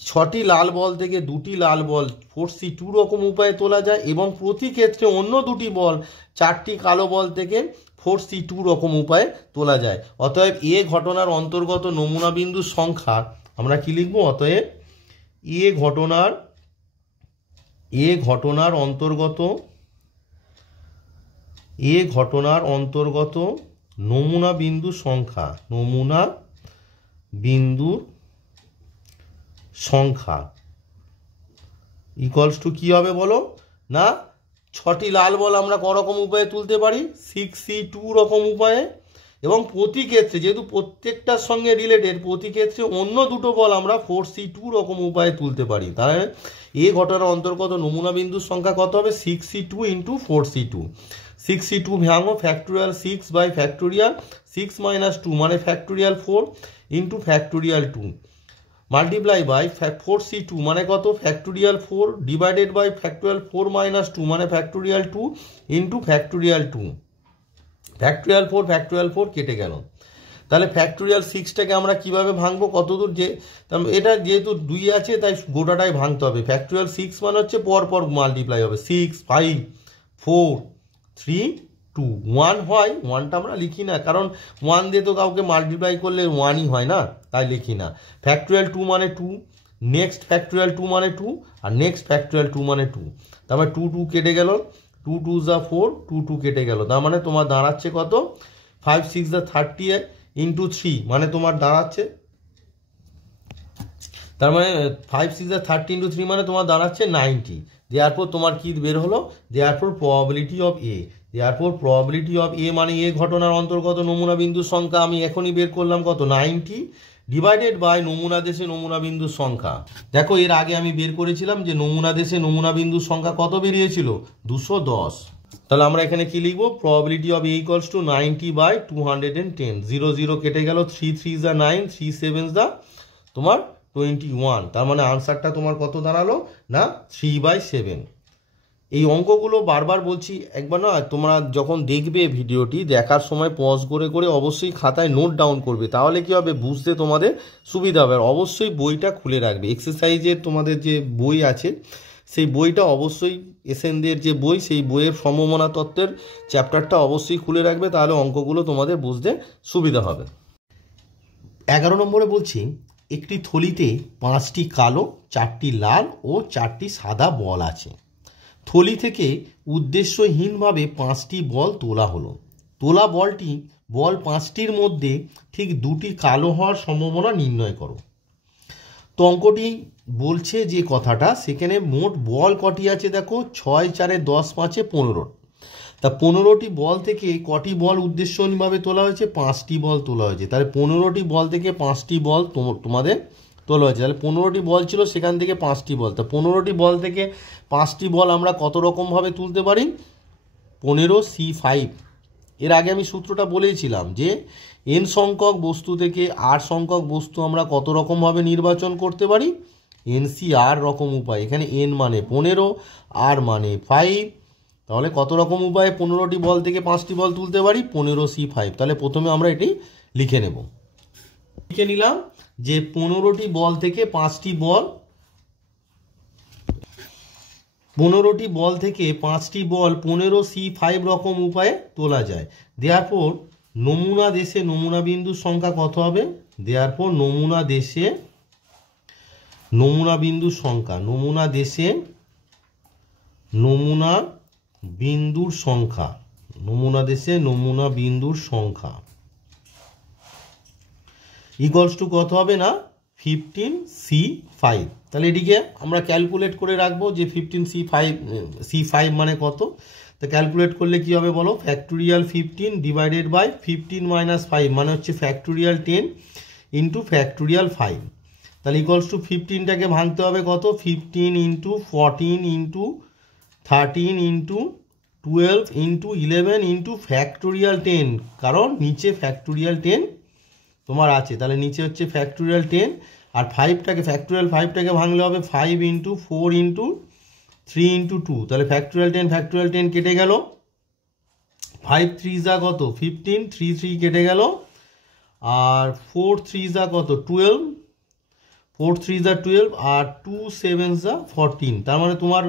6টি লাল বল থেকে 2টি লাল বল 4C2 রকম উপায়ে তোলা যায় এবং প্রতি ক্ষেত্রে অন্য 2টি বল 4টি কালো বল থেকে 4C2 রকম উপায়ে তোলা যায়। অতএব এ ঘটনার অন্তর্গত নমুনা বিন্দুর সংখ্যা আমরা কি লিখব? অতএব এ ঘটনার অন্তর্গত নমুনা বিন্দুর সংখ্যা ইকুয়ালস টু কি হবে বলো না? 6টি লাল বল আমরা করকম উপায়ে তুলতে পারি? 6C2 রকম উপায়ে। এবং প্রতি ক্ষেত্রে যেহেতু প্রত্যেকটার সঙ্গে রিলেটেড, প্রতি ক্ষেত্রে অন্য 2টো বল আমরা 4C2 রকম উপায়ে তুলতে পারি। তাহলে এই ঘটনার অন্তর্গত নমুনা বিন্দুর সংখ্যা কত হবে? 6C2 into 4C2। 6C2 ভাঙো, ফ্যাক্টোরিয়াল 6 বাই ফ্যাক্টোরিয়াল 6 মাইনাস 2 মানে factorial 4 into factorial 2 multiply by 4C2 মানে কত? Factorial 4 divided by factorial 4 minus 2 মানে ফ্যাক্টোরিয়াল 2 ইন্টু ফ্যাক্টোরিয়াল 2। ফ্যাক্টোরিয়াল 4 কেটে গেল। তাহলে ফ্যাক্টোরিয়াল 6টাকে আমরা কিভাবে ভাঙবো? কতদূর যে এটা যেহেতু 2 আছে তাই গোটাটাই ভাঙতে হবে। ফ্যাক্টোরিয়াল 6 মানে হচ্ছে পর মাল্টিপ্লাই হবে 6 5 4 3 2 1 হয়। 1টা আমরা লিখি না, কারণ 1 দিয়ে তো কাউকে মাল্টিপ্লাই করলে 1ই হয় না, তাই লিখি না। ফ্যাক্টোরিয়াল 2 মানে 2, নেক্সট ফ্যাক্টোরিয়াল 2 মানে 2, আর নেক্সট ফ্যাক্টোরিয়াল 2 মানে 2। তারপরে 2 কেটে গেল, 2 2 যা 4, 2 কেটে গেল। তার মানে তোমার দাঁড়াচ্ছে কত? 5 6 যা 30 ইন্টু 3 মানে তোমার দাঁড়াচ্ছে, তার মানে 5 6 যা 30 ইন্টু 3 মানে তোমার দাঁড়াচ্ছে 90। দেয়ারপর তোমার কি বের হলো? দেয়ারপর প্রবাবিলিটি অফ এ মানে এ ঘটনার অন্তর্গত নমুনা বিন্দুর সংখ্যা আমি এখনই বের করলাম কত? 90 ডিভাইডেড বাই নমুনা দেশে নমুনা বিন্দুর সংখ্যা। দেখো এর আগে আমি বের করেছিলাম যে নমুনা দেশে নমুনা বিন্দুর সংখ্যা কত বেরিয়েছিল? 210। তাহলে আমরা এখানে কি লিখবো? Probability of A equals to 90 by 210। 0 0 কেটে গেল, 3 3 যা 9, 3 7 যা তোমার 21। তার মানে আনসারটা তোমার কত দাঁড়ালো না? 3/7। এই অঙ্কগুলো বারবার বলছি, একবার না তোমরা যখন দেখবে ভিডিওটি দেখার সময় পজ করে করে অবশ্যই খাতায় নোট ডাউন করবে, তাহলে কি হবে বুঝতে তোমাদের সুবিধা হবে। আর অবশ্যই বইটা খুলে রাখবে, এক্সারসাইজের তোমাদের যে বই আছে সেই বইটা অবশ্যই এসএনদের যে বই সেই বইয়ের সমমনা তত্ত্বের চ্যাপ্টারটা অবশ্যই খুলে রাখবে, তাহলে অঙ্কগুলো তোমাদের বুঝতে সুবিধা হবে। 11 নম্বরে বলছি একটি থলিতে 5টি কালো, 4টি লাল ও 4টি সাদা বল আছে। থলি থেকে উদ্দেশ্যহীনভাবে 5টি বল তোলা হলো। তোলা বল 5টির মধ্যে ঠিক 2টি কালো হওয়ার সম্ভাবনা নির্ণয় করো। তো অঙ্কটি বলছে যে কথাটা, সেখানে মোট বল কটি আছে দেখো? 6 4 10 5 15। তা 15টি বল থেকে কটি বল উদ্দেশ্যহীনভাবে তোলা হয়েছে? 5টি বল তোলা হয়েছে। তাহলে 15টি বল থেকে 5টি বল তোমাদের তোলা হয়েছে। তাহলে 15টি বল ছিল, সেখান থেকে 5টি বল। তা 15টি বল থেকে 5টি বল আমরা কত রকমভাবে তুলতে পারি? 15C5। এর আগে আমি সূত্রটা বলেছিলাম যে n সংখ্যক বস্তু থেকে r সংখ্যক বস্তু আমরা কত রকমভাবে নির্বাচন করতে পারি? NCR রকম উপায়। এখানে n মানে 15, r মানে 5। তাহলে কত রকম উপায়ে 15টি বল থেকে 5টি বল তুলতে পারি? 15C5। তাহলে প্রথমে আমরা এটি লিখে নেব। লিখে নিলাম যে 15টি বল থেকে 5টি বল, 15টি বল থেকে 5টি বল 15C5 রকম উপায়ে তোলা যায়। দেয়ারপর নমুনা দেশে নমুনা বিন্দুর সংখ্যা কত হবে? দেয়ারপর নমুনা দেশে নমুনা বিন্দুর সংখ্যা, নমুনা দেশে নমুনা বিন্দুর সংখ্যা, নমুনা দেশে নমুনা বিন্দুর সংখ্যা ইকুয়ালস টু কত হবে না? 15C5। তাহলে এটিকে আমরা ক্যালকুলেট করে রাখবো যে 15C5 মানে কত। তো ক্যালকুলেট করলে কি হবে বলো? ফ্যাক্টোরিয়াল 15 ডিভাইডেড বাই 15 মাইনাস 5 মানে হচ্ছে ফ্যাক্টোরিয়াল 10 ইন্টু ফ্যাক্টোরিয়াল 5। তাহলে ইকুয়ালস টু 15টাকে ভাঙতে হবে কত? 15 into 14 into 13 into 12 into 11 into factorial 10, কারণ নিচে ফ্যাক্টোরিয়াল 10 তোমার আছে। তাহলে নিচে হচ্ছে ফ্যাক্টোরিয়াল 10, আর 5টাকে ফ্যাক্টোরিয়াল 5টাকে ভাঙলে হবে 5 ইন্টু 4 ইন্টু 3 ইন্টু 2। তাহলে ফ্যাক্টোরিয়াল 10 কেটে গেল, 5 3 যা কত? 15, 3 3 কেটে গেল, আর 4 3 যা কত? 12, 4 3 যা 12 আর 2 7 যা 14। তার মানে তোমার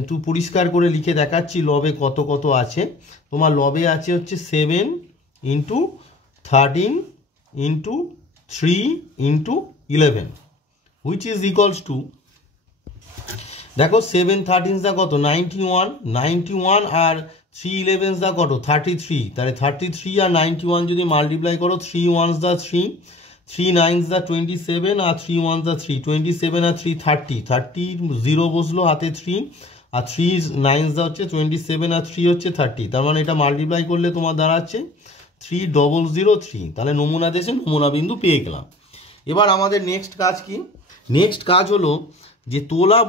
একটু পরিষ্কার করে লিখে দেখাচ্ছি লবে কত কত আছে। তোমার লবে আছে হচ্ছে 7 into 13 into 3 into 11 which is equals to, দেখো 7 13 যা কত 91, 91 আর 3 11 যা কত 33। তাহলে 33 আর 91 যদি মাল্টিপ্লাই করো 3 1 যা 3, 3 9 যা 27 আর 3 1 যা 3, 27 আর 3 30, 30 0 বসলো হাতে 3 আর 3 9 যা হচ্ছে 27 আর 3 হচ্ছে 30। তার মানে এটা মাল্টিপ্লাই করলে তোমার দাঁড়াচ্ছে 3003। তাহলে নমুনা দেশে নমুনা বিন্দু পেয়ে গেলাম। এবার আমাদের নেক্সট কাজ কি? নেক্সট কাজ হলো যে তোলা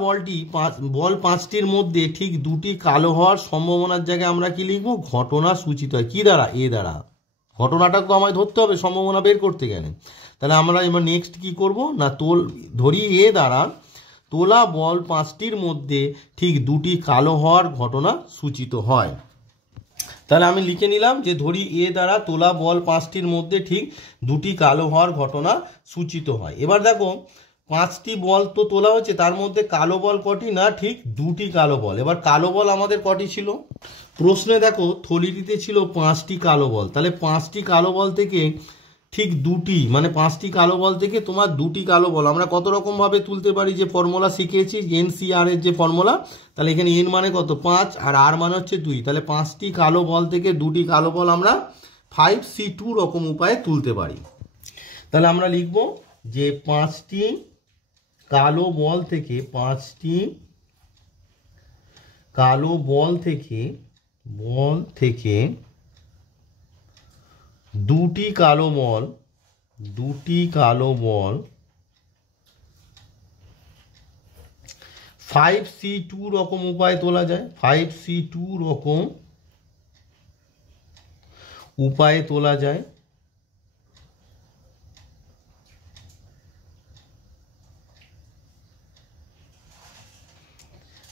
বল পাঁচটির মধ্যে ঠিক দুটি কালো হওয়ার সম্ভাবনার জায়গায় আমরা কি লিখবো? ঘটনা সূচিত হয় কি দ্বারা? এ দ্বারা। ঘটনাটা তো আমায় ধরতে হবে সম্ভাবনা বের করতে গেলে। তাহলে আমরা এবার নেক্সট কি করব না, ধরি এ দ্বারা তোলা বল পাঁচটির মধ্যে ঠিক দুটি কালো হওয়ার ঘটনা সূচিত হয়। তাহলে আমি লিখে নিলাম যে ধরি এ দ্বারা তোলা বল পাঁচটির মধ্যে ঠিক দুটি কালো হওয়ার ঘটনা সূচিত হয়। এবার দেখো পাঁচটি বল তো তোলা হচ্ছে, তার মধ্যে কালো বল কটি? না ঠিক দুটি কালো বল। এবার কালো বল আমাদের কটি ছিল? প্রশ্নে দেখো থলিটিতে ছিল 5টি কালো বল। তাহলে 5টি কালো বল থেকে ঠিক দুটি, মানে 5টি কালো বল থেকে তোমার দুটি কালো বল আমরা কত রকম ভাবে তুলতে পারি, যে ফর্মুলা শিখেছি NCR এর যে ফর্মুলা। তাহলে এখানে n মানে কত 5 আর r মানে হচ্ছে 2। তাহলে 5টি কালো বল থেকে দুটি কালো বল আমরা 5C2 রকম উপায়ে তুলতে পারি। তাহলে আমরা লিখব যে 5টি কালো বল থেকে, 5টি কালো বল থেকে দুটি কালো বল 5C2 রকম উপায়ে তোলা যায়। 5C2 রকম উপায়ে তোলা যায়।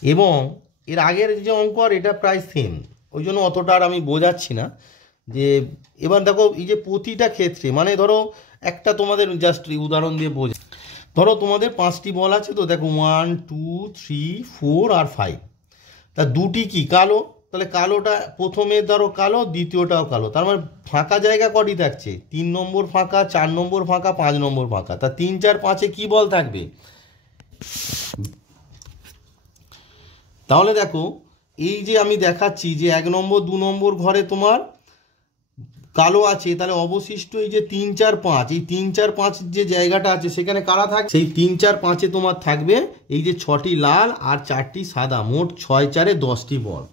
এবং এর আগের যে অঙ্ক আর এটা প্রায় সেম, ওই জন্য অতটা আর আমি বোঝাচ্ছি না। যে এবার দেখো এই যে প্রতিটা ক্ষেত্রে, মানে ধরো একটা তোমাদের জাস্ট উদাহরণ দিয়ে বোঝা, ধরো তোমাদের 5টি বল আছে, তো দেখো 1 2 3 4 আর 5। তা দুটি কি কালো, তাহলে কালোটা প্রথমে ধরো কালো, দ্বিতীয়টাও কালো। তার মানে ফাঁকা জায়গা কটি থাকছে? 3 নম্বর ফাঁকা, 4 নম্বর ফাঁকা, 5 নম্বর ফাঁকা। তা 3 4 5-এ কি বল থাকবে? তাহলে দেখো এই যে আমি দেখাচ্ছি যে 1 নম্বর 2 নম্বর ঘরে তোমার কালো আছে, তাহলে অবশিষ্ট এই যে 3 4 5, এই 3 4 5 যে জায়গাটা আছে সেখানে কারা থাকবে? সেই 3 4 5-এ তোমার থাকবে এই যে 6টি লাল আর 4টি সাদা, মোট 6 4-এ 10টি বল।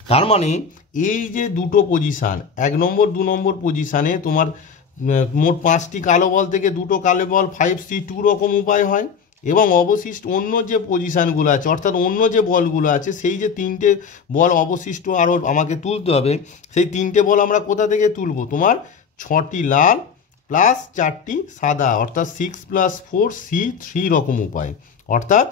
তার মানে এই যে দুটো পজিশান, 1 নম্বর 2 নম্বর পজিশানে তোমার মোট 5টি কালো বল থেকে দুটো কালো বল 5C2 রকম উপায় হয়। এবং অবশিষ্ট অন্য যে পজিশানগুলো আছে, অর্থাৎ অন্য যে বলগুলো আছে, সেই যে 3টে বল অবশিষ্ট আরও আমাকে তুলতে হবে, সেই 3টে বল আমরা কোথা থেকে তুলব? তোমার 6টি লাল প্লাস 4টি সাদা, অর্থাৎ 6 + 4 C3 রকম উপায়, অর্থাৎ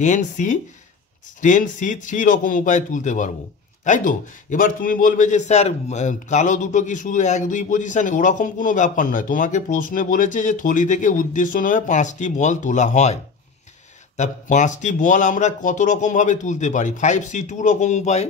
10C3 রকম উপায় তুলতে পারবো, তাই তো? এবার তুমি বলবে যে স্যার কালো দুটো কি শুধু 1 2 পজিশানে? ওরকম কোনো ব্যাপার নয়। তোমাকে প্রশ্নে বলেছে যে থলি থেকে উদ্দেশ্য নেওয়া 5টি বল তোলা হয়। তা 5টি বল আমরা কত রকমভাবে তুলতে পারি? 5C2 রকম উপায়ে।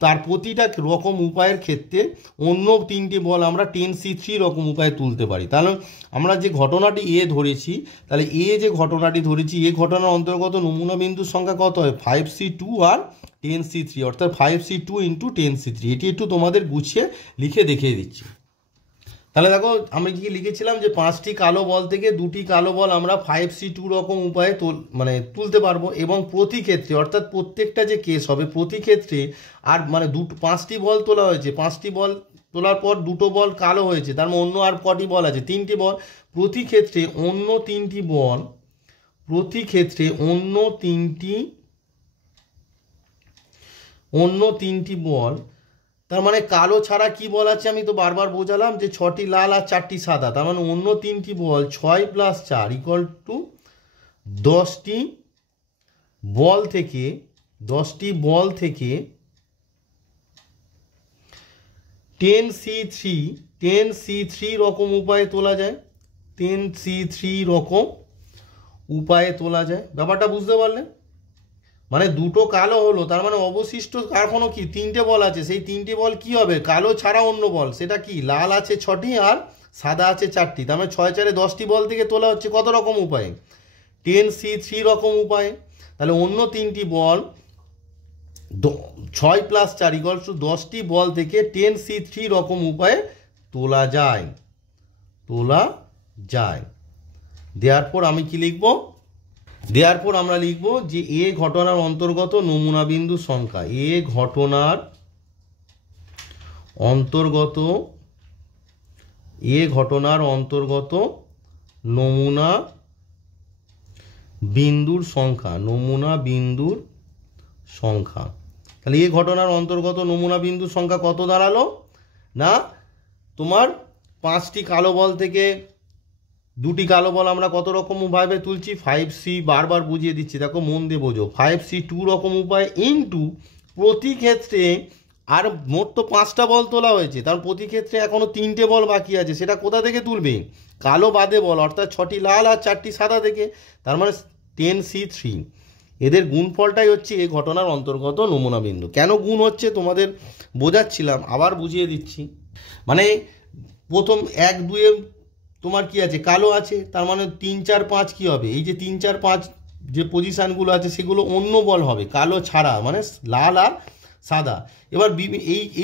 তার প্রতিটা রকম উপায়ের ক্ষেত্রে অন্য 3টি বল আমরা 10C3 রকম উপায়ে তুলতে পারি। তাহলে আমরা যে ঘটনাটি এ ধরেছি, তাহলে এ যে ঘটনাটি ধরেছি, এ ঘটনার অন্তর্গত নমুনা বিন্দুর সংখ্যা কত হয়? 5C2 আর 10C3, অর্থাৎ 5C2 × 10C3। এটি একটু তোমাদের গুছিয়ে লিখে দেখিয়ে দিচ্ছি। তাহলে দেখো আমি কি লিখেছিলাম যে 5টি কালো বল থেকে দুটি কালো বল আমরা 5C2 রকম উপায়ে তুলতে পারবো। এবং প্রতি ক্ষেত্রে, অর্থাৎ প্রত্যেকটা যে কেস হবে প্রতি ক্ষেত্রে, আর মানে 5টি বল তোলা হয়েছে, 5টি বল তোলার পর দুটো বল কালো হয়েছে, তার মানে অন্য আর কটি বল আছে? 3টি বল। প্রতি ক্ষেত্রে অন্য 3টি বল, তার মানে কালো ছাড়া কি বল আছে? আমি তো বারবার বোঝালাম যে 6টি লাল আর 4টি সাদা। তার মানে অন্য 3টি বল 6 + 4 = 10টি বল থেকে 10C3 রকম উপায়ে তোলা যায়। 10C3 রকম উপায়ে তোলা যায়। ব্যাপারটা বুঝতে পারলে? মানে দুটো কালো হলো, তার মানে অবশিষ্ট এখনো কি 3টে বল আছে। সেই 3টে বল কি হবে? কালো ছাড়া অন্য বল। সেটা কি? লাল আছে 6টি আর সাদা আছে 4টি। তার মানে 6 4 10টি বল থেকে তোলা হচ্ছে কত রকম উপায়ে? 10C3 রকম উপায়ে। তাহলে অন্য 3টি বল 6 + 4 = 10টি বল থেকে 10C3 রকম উপায়ে তোলা যায়। দেয়ারপর আমি কি লিখব? দেয়ারপর আমরা লিখব যে এ ঘটনার অন্তর্গত নমুনা বিন্দু সংখ্যা। এ ঘটনার অন্তর্গত নমুনা বিন্দুর সংখ্যা। তাহলে এ ঘটনার অন্তর্গত নমুনা বিন্দুর সংখ্যা কত দাঁড়ালো? না, তোমার 5টি কালো বল থেকে 2টি কালো বল আমরা কত রকম ভাবে তুলছি? 5C, বারবার বুঝিয়ে দিচ্ছি, দেখো মন দিয়ে বোঝো। 5C 2 রকম উপায় ইনটু প্রতি ক্ষেত্রে আর মোট তো 5টা বল তোলা হয়েছে, তার প্রতি ক্ষেত্রে এখনো 3টে বল বাকি আছে। সেটা কোথা থেকে তুলবে? কালো বাদে বল, অর্থাৎ 6টি লাল আর 4টি সাদা থেকে। তার মানে 10C3। এদের গুণফলটাই হচ্ছে এই ঘটনার অন্তর্গত নমুনা বিন্দু। কেন গুণ হচ্ছে তোমাদের বোঝাচ্ছিলাম, আবার বুঝিয়ে দিচ্ছি। মানে প্রথম 1 2 তোমার কি আছে? কালো আছে, তার মানে 3 4 5 কি হবে? এই যে 3 4 5 যে পজিশানগুলো আছে সেগুলো অন্য বল হবে, কালো ছাড়া, মানে লাল আর সাদা। এবার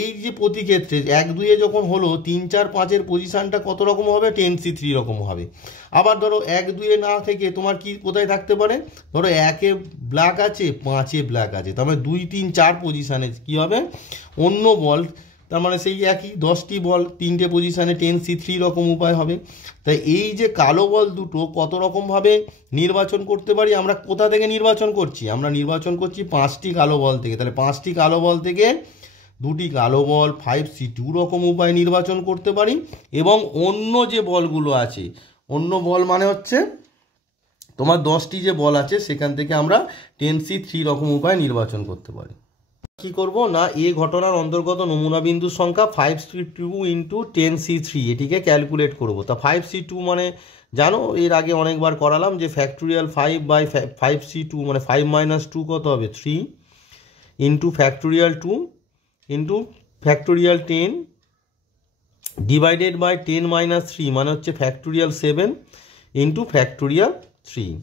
এই যে প্রতি ক্ষেত্রে 1 2 যখন হলো 3 4 5-এর পজিশানটা কত রকম হবে? 10C3 রকম হবে। আবার ধরো 1 2 না থেকে তোমার কি কোথায় থাকতে পারে? ধরো 1-এ ব্ল্যাক আছে, 5-এ ব্ল্যাক আছে, তার মানে 2 3 4 পজিশানে কি হবে? অন্য বল। তার মানে সেই একই 10টি বল 3টে পজিশানে 10C3 রকম উপায় হবে। তাই এই যে কালো বল দুটো কত রকমভাবে নির্বাচন করতে পারি? আমরা কোথা থেকে নির্বাচন করছি? আমরা নির্বাচন করছি 5টি কালো বল থেকে। তাহলে 5টি কালো বল থেকে 2টি কালো বল 5C2 রকম উপায় নির্বাচন করতে পারি। এবং অন্য যে বলগুলো আছে, অন্য বল মানে হচ্ছে তোমার 10টি যে বল আছে সেখান থেকে আমরা 10C3 রকম উপায় নির্বাচন করতে পারি। কি করব না, এ ঘটনার অন্তর্গত নমুনা বিন্দুর সংখ্যা 5C2 × 10C3 এটিকে ক্যালকুলেট করব। তা 5C2 মানে জানো, এর আগে অনেকবার করালাম যে ফ্যাক্টোরিয়াল 5/5C2 মানে 5 - 2 কত হবে? 3 × ফ্যাক্টোরিয়াল 2 × ফ্যাক্টোরিয়াল 10 / 10 - 3 মানে হচ্ছে ফ্যাক্টোরিয়াল 7 × ফ্যাক্টোরিয়াল 3।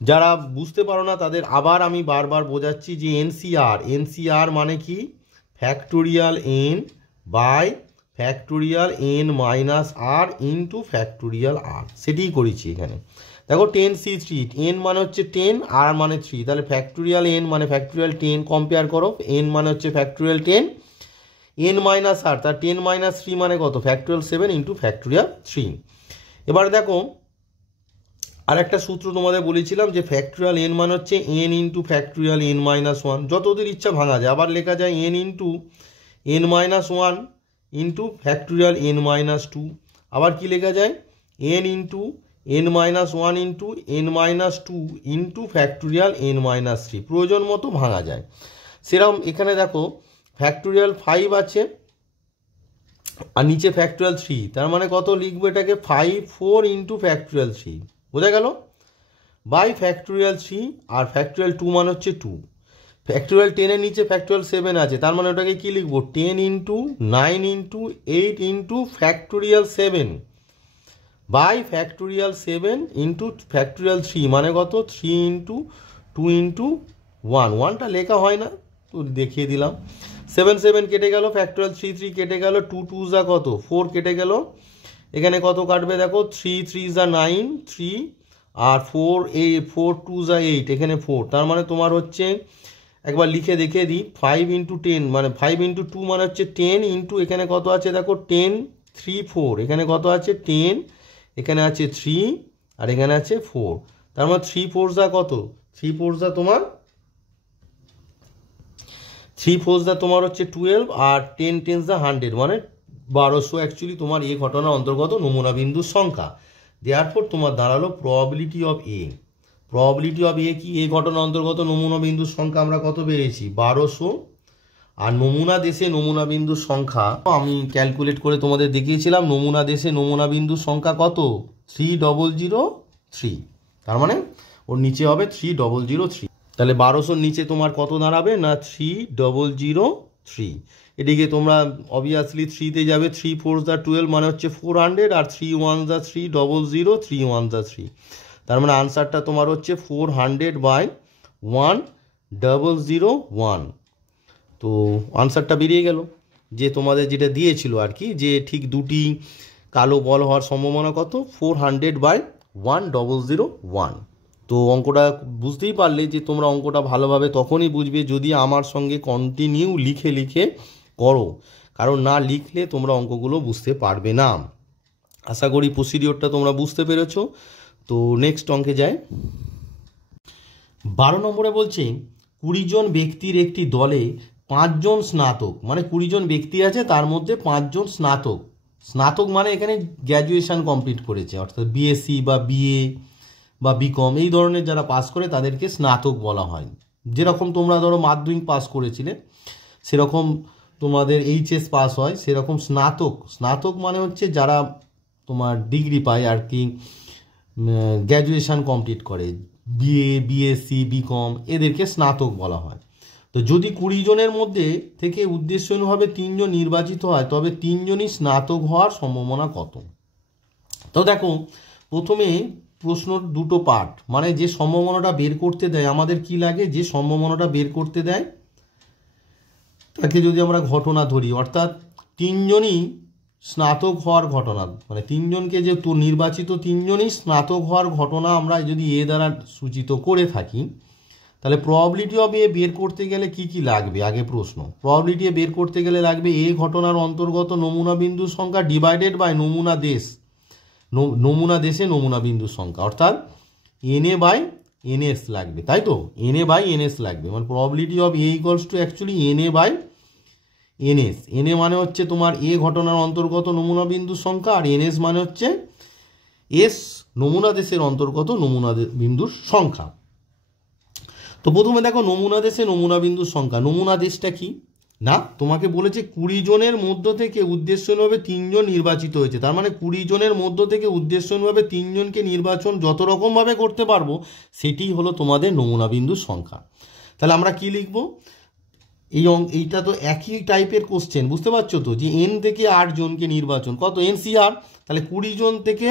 যারা বুঝতে পারো না তাদের আবার আমি বারবার বোঝাচ্ছি যে এনসিআর মানে কি? Factorial n by factorial n - r into factorial r। সেটিই করেছি এখানে। দেখো 10C3, n মানে হচ্ছে 10, r মানে 3, তাহলে ফ্যাক্টোরিয়াল n মানে ফ্যাক্টোরিয়াল 10 কম্পেয়ার করো। n মানে হচ্ছে ফ্যাক্টোরিয়াল 10, n - r, তার 10 - 3 মানে কত? Factorial 7 into factorial 3। এবার দেখো আর একটা সূত্র তোমাদের বলেছিলাম যে ফ্যাক্টোরিয়াল n মানে হচ্ছে n ইন্টু ফ্যাক্টোরিয়াল n - 1। যতদূর ইচ্ছা ভাঙা যায়, আবার লেখা যায় n into n - 1 into factorial n - 2। আবার কি লেখা যায়? n into n - 1 into n - 2 into factorial n - 3। প্রয়োজন মতো ভাঙা যায়। সেরকম এখানে দেখো ফ্যাক্টোরিয়াল 5 আছে আর নিচে ফ্যাক্টোরিয়াল 3, তার মানে কত লিখবো এটাকে? 4 ইন্টু ফ্যাক্টোরিয়াল 3। বোঝা গেল? বাই ফ্যাক্টোরিয়াল 3, আর ফ্যাক্টোরিয়াল 2 মানে হচ্ছে 2। ফ্যাক্টোরিয়াল 10-এর নিচে ফ্যাক্টোরিয়াল 7 আছে, তার মানে ওটাকে কি লিখবো? 10 into 9 into 8 into factorial 7 by factorial 7 into factorial 3 মানে কত? 3 ইন্টু 2 ইন্টু 1। 1টা লেখা হয় না, তো দেখিয়ে দিলাম। 7 7 কেটে গেল, ফ্যাক্টোরিয়াল 3 3 কেটে গেল, 2 2 যা কত? 4 কেটে গেল। এখানে কত কাটবে দেখো? 3 3 যা 9, 3 আর 4 2 যা 8, এখানে 4। তার মানে তোমার হচ্ছে, একবার লিখে দেখে দিই, 5 ইন্টু 10 মানে 5 ইন্টু 2 মানে হচ্ছে 10 ইন্টু এখানে কত আছে দেখো? 10 3 4, এখানে কত আছে? 10, এখানে আছে 3 আর এখানে আছে 4। তার মানে 3 4 যা কত? 3 4 যা তোমার 3 4 যা তোমার হচ্ছে 12 আর 10 10 যা 100 মানে 1200 অ্যাকচুয়ালি তোমার এই ঘটনার অন্তর্গত নমুনা বিন্দুর সংখ্যা। দেয়ারফর তোমার দাঁড়ালো probability of A. Probability of A কি? এই ঘটনার অন্তর্গত নমুনা বিন্দুর সংখ্যা আমরা কত পেয়েছি? 1200। আর নমুনা দেশে নমুনা বিন্দুর সংখ্যা আমি ক্যালকুলেট করে তোমাদের দেখিয়েছিলাম। নমুনা দেশে নমুনা বিন্দুর সংখ্যা কত? 3003। তার মানে ওর নিচে হবে 3003। তাহলে 1200 নিচে তোমার কত দাঁড়াবে না 3003। এদিকে তোমরা অবভিয়াসলি 3তে যাবে, 3 4 12 মানে হচ্ছে 400, আর 3 1 300, 3 1 3। তার মানে আনসারটা তোমার হচ্ছে 400/1001। তো আনসারটা বেরিয়ে গেল, যে তোমাদের যেটা দিয়েছিল আর কি, যে ঠিক দুটি কালো বল হওয়ার সম্ভাবনা কত, 400/1001। তো অঙ্কটা বুঝতেই পারলে যে তোমরা অঙ্কটা ভালোভাবে তখনই বুঝবে যদি আমার সঙ্গে কন্টিনিউ লিখে লিখে করো, কারণ না লিখলে তোমরা অঙ্কগুলো বুঝতে পারবে না। আশা করি প্রসিডিওরটা তোমরা বুঝতে পেরেছো। তো নেক্সট অঙ্কে যাই। 12 নম্বরে বলছে 20 জন ব্যক্তির একটি দলে 5 জন স্নাতক, মানে 20 জন ব্যক্তি আছে তার মধ্যে 5 জন স্নাতক। স্নাতক মানে এখানে গ্র্যাজুয়েশন কমপ্লিট করেছে, অর্থাৎ বিএসসি বা বিএ বা বিকম এই ধরনের যারা পাস করে তাদেরকে স্নাতক বলা হয়। যেরকম তোমরা ধরো মাধ্যমিক পাস করেছিলে সেরকম তোমাদের এইচএস পাস হয়, সেরকম স্নাতক। স্নাতক মানে হচ্ছে যারা তোমার ডিগ্রি পায় আর কি, গ্র্যাজুয়েশন কমপ্লিট করে, বিএ বিএসসি বিকম, এদেরকে স্নাতক বলা হয়। তো যদি 20 জনের মধ্যে থেকে উদ্দেশ্যহীনভাবে 3 জন নির্বাচিত হয় তবে 3 জনই স্নাতক হওয়ার সম্ভাবনা কত? তো দেখো প্রথমে প্রশ্ন দুটো পার্ট, মানে যে সম্ভাবনাটা বের করতে দেয় আমাদের কি লাগে, যে সম্ভাবনাটা বের করতে দেয় তাকে যদি আমরা ঘটনা ধরি, অর্থাৎ 3 জনই স্নাতক হওয়ার ঘটনা, মানে 3 জনকে যে নির্বাচিত 3 জনই স্নাতক হওয়ার ঘটনা আমরা যদি এ দ্বারা সূচিত করে থাকি, তাহলে প্রবাবিলিটি অফ এ বের করতে গেলে কি কি লাগবে? আগে প্রশ্ন, প্রবাবিলিটি বের করতে গেলে লাগবে এ ঘটনার অন্তর্গত নমুনা বিন্দুর সংখ্যা ডিভাইডেড বাই নমুনা দেশ, নমুনা দেশে নমুনা বিন্দুর সংখ্যা, অর্থাৎ এনএ বাই এনএস লাগবে, তাই তো? এনএ বাই এনএস লাগবে, মানে probability of A equals to actually NA by NS. NA মানে হচ্ছে তোমার এ ঘটনার অন্তর্গত নমুনা বিন্দুর সংখ্যা, আর এনএস মানে হচ্ছে এস নমুনা দেশের অন্তর্গত নমুনা বিন্দুর সংখ্যা। তো প্রথমে দেখো নমুনা দেশে নমুনা বিন্দুর সংখ্যা, নমুনা দেশটা কি না, তোমাকে বলেছে 20 জনের মধ্য থেকে উদ্দেশ্যহীনভাবে 3 জন নির্বাচিত হয়েছে, তার মানে 20 জনের মধ্য থেকে উদ্দেশ্যহীনভাবে 3 জনকে নির্বাচন যত রকমভাবে করতে পারবো সেটি হলো তোমাদের নমুনা বিন্দুর সংখ্যা। তাহলে আমরা কি লিখব? এইটা তো একই টাইপের কোশ্চেন, বুঝতে পারছো তো, যে এন থেকে 8 জনকে নির্বাচন, কত এনসিআর, তাহলে 20 জন থেকে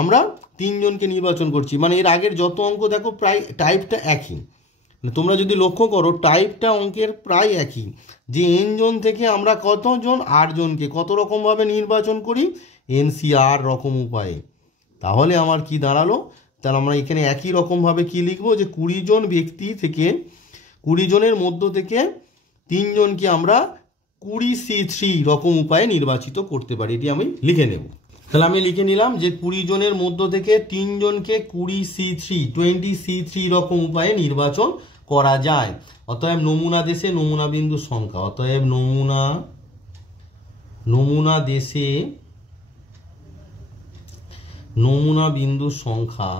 আমরা 3 জনকে নির্বাচন করছি, মানে এর আগের যত অঙ্ক দেখো প্রায় টাইপটা একই, তোমরা যদি লক্ষ্য করো টাইপটা অঙ্কের প্রায় একই, যে এন জন থেকে আমরা কতজন 8 জনকে কত রকমভাবে নির্বাচন করি, এনসিআর রকম উপায়ে। তাহলে আমার কি দাঁড়ালো, তাহলে আমরা এখানে একই রকমভাবে কি লিখবো, যে 20 জন ব্যক্তি থেকে 20 জনের মধ্য থেকে 3 জনকে আমরা 20C3 রকম উপায়ে নির্বাচিত করতে পারি, এটি আমি লিখে নেব। তাহলে আমি লিখে নিলাম যে 20 জনের মধ্য থেকে 3 জনকে 20C3 রকম উপায়ে নির্বাচন করা যায়। অতএব নমুনা দেশে নমুনা বিন্দুর সংখ্যা, অতএব নমুনা দেশে নমুনা বিন্দুর সংখ্যা,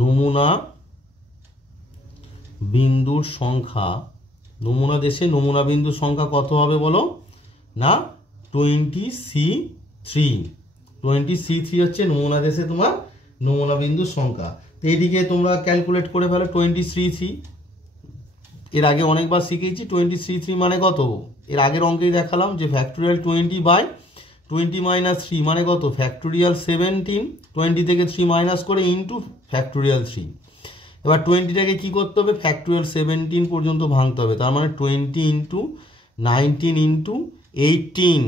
নমুনা বিন্দুর সংখ্যা, নমুনা দেশে নমুনা বিন্দুর সংখ্যা কত হবে বলো না, 20C3 হচ্ছে নমুনা দেশে তোমার নমুনা বিন্দুর সংখ্যা। তো এইদিকে তোমরা ক্যালকুলেট করে ফেলো 20C3, এর আগে অনেকবার শিখেছি 20C3 মানে কত, এর আগের অঙ্কেই দেখালাম যে ফ্যাক্টোরিয়াল 20/20 - 3 মানে কত, ফ্যাক্টোরিয়াল 17, 20 থেকে 3 মাইনাস করে ইন্টু ফ্যাক্টোরিয়াল 3। এবার 20টাকে কি করতে হবে, ফ্যাক্টোরিয়াল 17 পর্যন্ত ভাঙতে হবে, তার মানে 20 ইন্টু 19 ইন্টু 18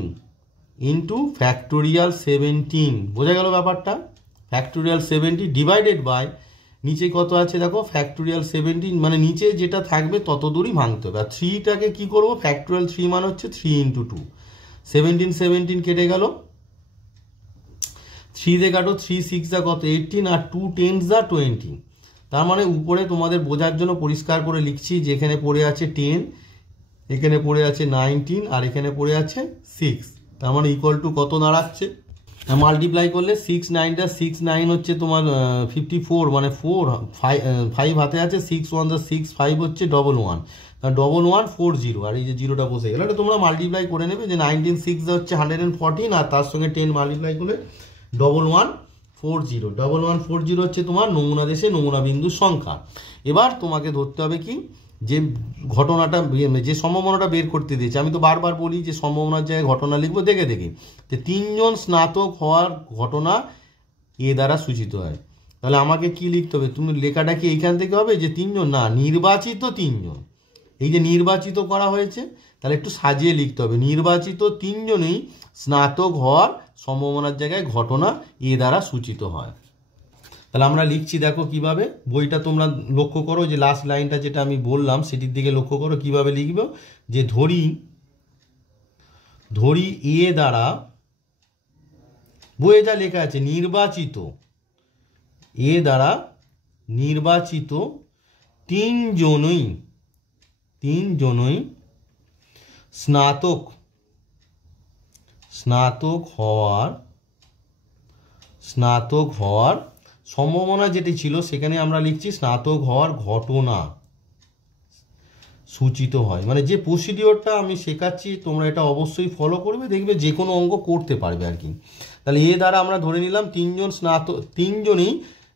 ইন্টু ফ্যাক্টোরিয়াল 17, বোঝা গেল ব্যাপারটা। ফ্যাক্টোরিয়াল 70 ডিভাইডেড বাই নিচে কত আছে দেখো, ফ্যাক্টোরিয়াল 17, মানে নিচে যেটা থাকবে তত দূরই ভাঙতে হবে। আর 3টাকে কি করবো, ফ্যাক্টোরিয়াল 3 মানে হচ্ছে 3 ইন্টু 2, 17 কেটে গেল, 3 দিয়ে কাটো, 3 6 কত 18, আর 2 10 20। তার মানে উপরে তোমাদের বোঝার জন্য পরিষ্কার করে লিখছি, যেখানে পড়ে আছে 10, এখানে পড়ে আছে 19, আর এখানে পড়ে আছে 6, তার মানে ইকুয়াল টু কত দাঁড়াচ্ছে, মাল্টিপ্লাই করলে 6 9 হচ্ছে তোমার 54, মানে 5 হাতে আছে, 6 1 6 5 হচ্ছে 11, 1140, আর এই যে জিরোটা বসে গেল, এটা তোমরা মাল্টিপ্লাই করে নেবে, যে 19 6 হচ্ছে 114, আর তার সঙ্গে 10 মাল্টিপ্লাই করলে 1140, 1140 হচ্ছে তোমার নমুনা দেশে নমুনা বিন্দুর সংখ্যা। এবার তোমাকে ধরতে হবে কি, যে ঘটনাটা যে সম্ভাবনাটা বের করতে দিয়েছে। আমি তো বারবার বলি যে সম্ভাবনার জায়গায় ঘটনা লিখবো দেখে দেখে। তো 3 জন স্নাতক হওয়ার ঘটনা এ দ্বারা সূচিত হয়। তাহলে আমাকে কি লিখতে হবে? তুমি লেখাটা কি এইখান থেকে হবে যে 3 জন? না, নির্বাচিত 3 জন। এই যে নির্বাচিত করা হয়েছে, তাহলে একটু সাজিয়ে লিখতে হবে, নির্বাচিত 3 জনই স্নাতক হওয়ার সম্ভাবনার জায়গায় ঘটনা এ দ্বারা সূচিত হয়। তাহলে আমরা লিখছি, দেখো কিভাবে। বইটা তোমরা লক্ষ্য করো, যে লাস্ট লাইনটা যেটা আমি বললাম সেটির দিকে লক্ষ্য করো কিভাবে লিখবে। যে ধরি এ দ্বারা, বইয়ে যা লেখা আছে, নির্বাচিত এ দ্বারা নির্বাচিত 3 জনই স্নাতক হওয়ার সম্ভাবনা যেটি ছিল সেখানে আমরা লিখছি স্নাতক হওয়ার ঘটনা সূচিত হয়। মানে যে প্রসিডিওরটা আমি শেখাচ্ছি তোমরা এটা অবশ্যই ফলো করবে, দেখবে যে কোনো অঙ্ক করতে পারবে আর কি। তাহলে এ দ্বারা আমরা ধরে নিলাম 3 জনই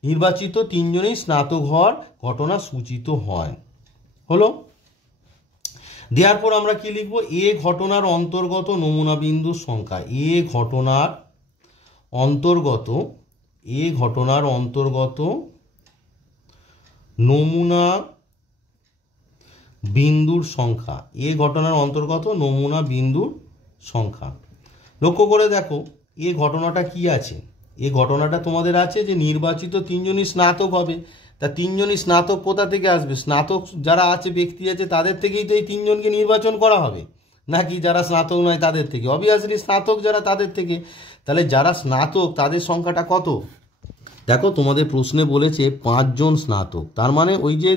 নির্বাচিত, 3 জনই স্নাতক হওয়ার ঘটনা সূচিত হয়। হলো। দেওয়ার পর আমরা কি লিখবো? এ ঘটনার অন্তর্গত নমুনা বিন্দুর সংখ্যা। এ ঘটনার অন্তর্গত নমুনা বিন্দুর সংখ্যা। এ ঘটনার অন্তর্গত নমুনা বিন্দুর সংখ্যা। লক্ষ্য করে দেখো এ ঘটনাটা কি আছে। এ ঘটনাটা তোমাদের আছে যে নির্বাচিত 3 জনই স্নাতক হবে। তা 3 জনই স্নাতক কোথা থেকে আসবে? স্নাতক যারা আছে, ব্যক্তি আছে, তাদের থেকেই তো এই 3 জনকে নির্বাচন করা হবে, নাকি যারা স্নাতক নয় তাদের থেকে? অবভিয়াসলি স্নাতক যারা, তাদের থেকে। তাহলে যারা স্নাতক তাদের সংখ্যাটা কত? দেখো তোমাদের প্রশ্নে বলেছে 5 জন স্নাতক। তার মানে ওই যে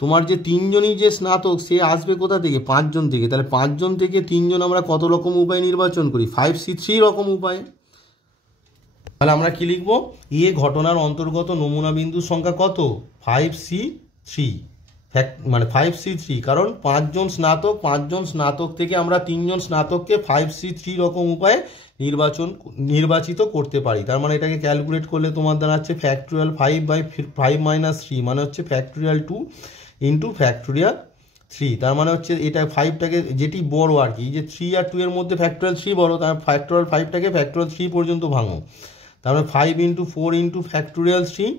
তোমার যে 3 জনই যে স্নাতক, সে আসবে কোথা থেকে? 5 জন থেকে। তাহলে 5 জন থেকে 3 জন আমরা কত রকম উপায়ে নির্বাচন করি? 5C3 রকম উপায়ে। তাহলে আমরা কি লিখবো? এ ঘটনার অন্তর্গত নমুনা বিন্দুর সংখ্যা কত? 5C3। মানে 5C3, কারণ 5 জন স্নাতক, 5 জন স্নাতক থেকে আমরা 3 জন স্নাতককে 5C3 রকম উপায়ে নির্বাচিত করতে পারি। তার মানে এটাকে ক্যালকুলেট করলে তোমার দাঁড়াচ্ছে ফ্যাক্টোরিয়াল 5/5 - 3, মানে হচ্ছে ফ্যাক্টোরিয়াল 2 ইন্টু ফ্যাক্টোরিয়াল 3। তার মানে হচ্ছে এটা 5টাকে, যেটি বড় আর কি, যে 3 আর 2 এর মধ্যে ফ্যাক্টোরিয়াল 3 বড়, তার ফ্যাক্টোরিয়াল 5টাকে ফ্যাক্টোরিয়াল 3 পর্যন্ত ভাঙো। তারপরে 5 × 4 into factorial 3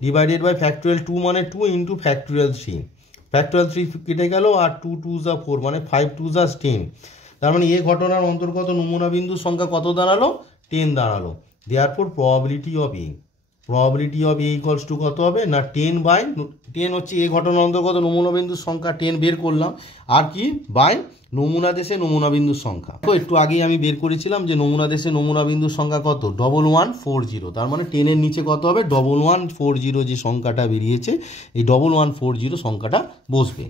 divided by factorial 2, মানে 2 ইন্টু ফ্যাক্টোরিয়াল 3। ফ্যাক্টোরিয়াল 3 কেটে গেল, আর 2 2 যা 4, মানে 5 2 যা 10। তার মানে এ ঘটনার অন্তর্গত নমুনা বিন্দুর সংখ্যা কত দাঁড়ালো? 10 দাঁড়ালো। Therefore probability of A equals to কত হবে? না 10/10 হচ্ছে এ ঘটনার অন্তর্গত নমুনা বিন্দুর সংখ্যা, 10 বের করলাম। আর কি? বাই নমুনা দেশে নমুনা বিন্দুর সংখ্যা। তো একটু আগেই আমি বের করেছিলাম যে নমুনা দেশে নমুনা বিন্দুর সংখ্যা কত? 1140। তার মানে 10 এর নিচে কত হবে? 1140 যে সংখ্যাটা বেরিয়েছে, এই 1140 সংখ্যাটা বসবে।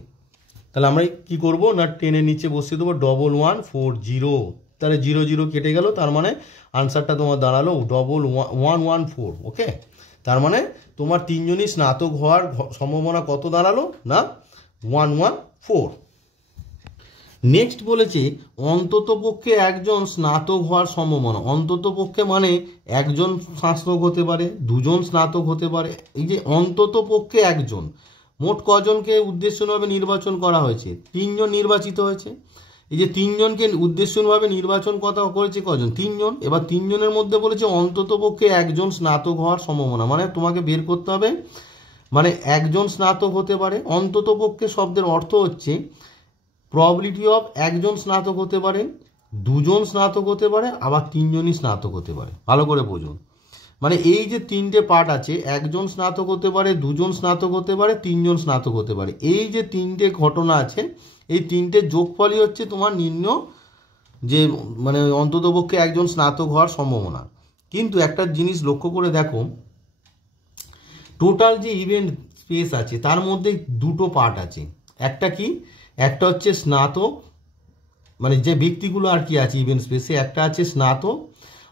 তাহলে আমরা কি করব? না 10 এর নিচে বসিয়ে দেবো 1140। তাহলে 0 0 কেটে গেল, তার মানে আনসারটা তোমার দাঁড়ালো 1114। ওকে, তার মানে তোমার 3 জনই স্নাতক হওয়ার সম্ভাবনা কত দাঁড়ালো? না 114। নেক্সট বলেছে অন্তত পক্ষে একজন স্নাতক হওয়ার সম্ভাবনা। অন্তত পক্ষে মানে একজন স্নাতক হতে পারে, 2 জন স্নাতক হতে পারে। এই যে অন্তত পক্ষে একজন, মোট কজনকে উদ্দেশ্যভাবে নির্বাচন করা হয়েছে? 3 জন নির্বাচিত হয়েছে। এই যে 3 জনকে উদ্দেশ্যভাবে নির্বাচন কথা করেছে কজন? 3 জন। এবার 3 জনের মধ্যে বলেছে অন্তত পক্ষে একজন স্নাতক হওয়ার সম্ভাবনা, মানে তোমাকে বের করতে হবে, মানে একজন স্নাতক হতে পারে। অন্তত পক্ষে শব্দের অর্থ হচ্ছে প্রবাবিলিটি অফ একজন স্নাতক হতে পারে, 2 জন স্নাতক হতে পারে, আবার 3 জনই স্নাতক হতে পারে। ভালো করে বুঝুন, মানে এই যে 3টে পার্ট আছে, একজন স্নাতক হতে পারে, 2 জন স্নাতক হতে পারে, 3 জন স্নাতক হতে পারে। এই যে 3টে ঘটনা আছে, এই 3টে যোগফলই হচ্ছে তোমার নির্ণয়, যে মানে অন্ততপক্ষে একজন স্নাতক হওয়ার সম্ভাবনা। কিন্তু একটা জিনিস লক্ষ্য করে দেখো, টোটাল যে ইভেন্ট স্পেস আছে তার মধ্যে 2টো পার্ট আছে। একটা কি? একটা হচ্ছে স্নাতক, মানে যে ব্যক্তিগুলো আর কি আছে ইভেন্ট স্পেসে, একটা আছে স্নাতক,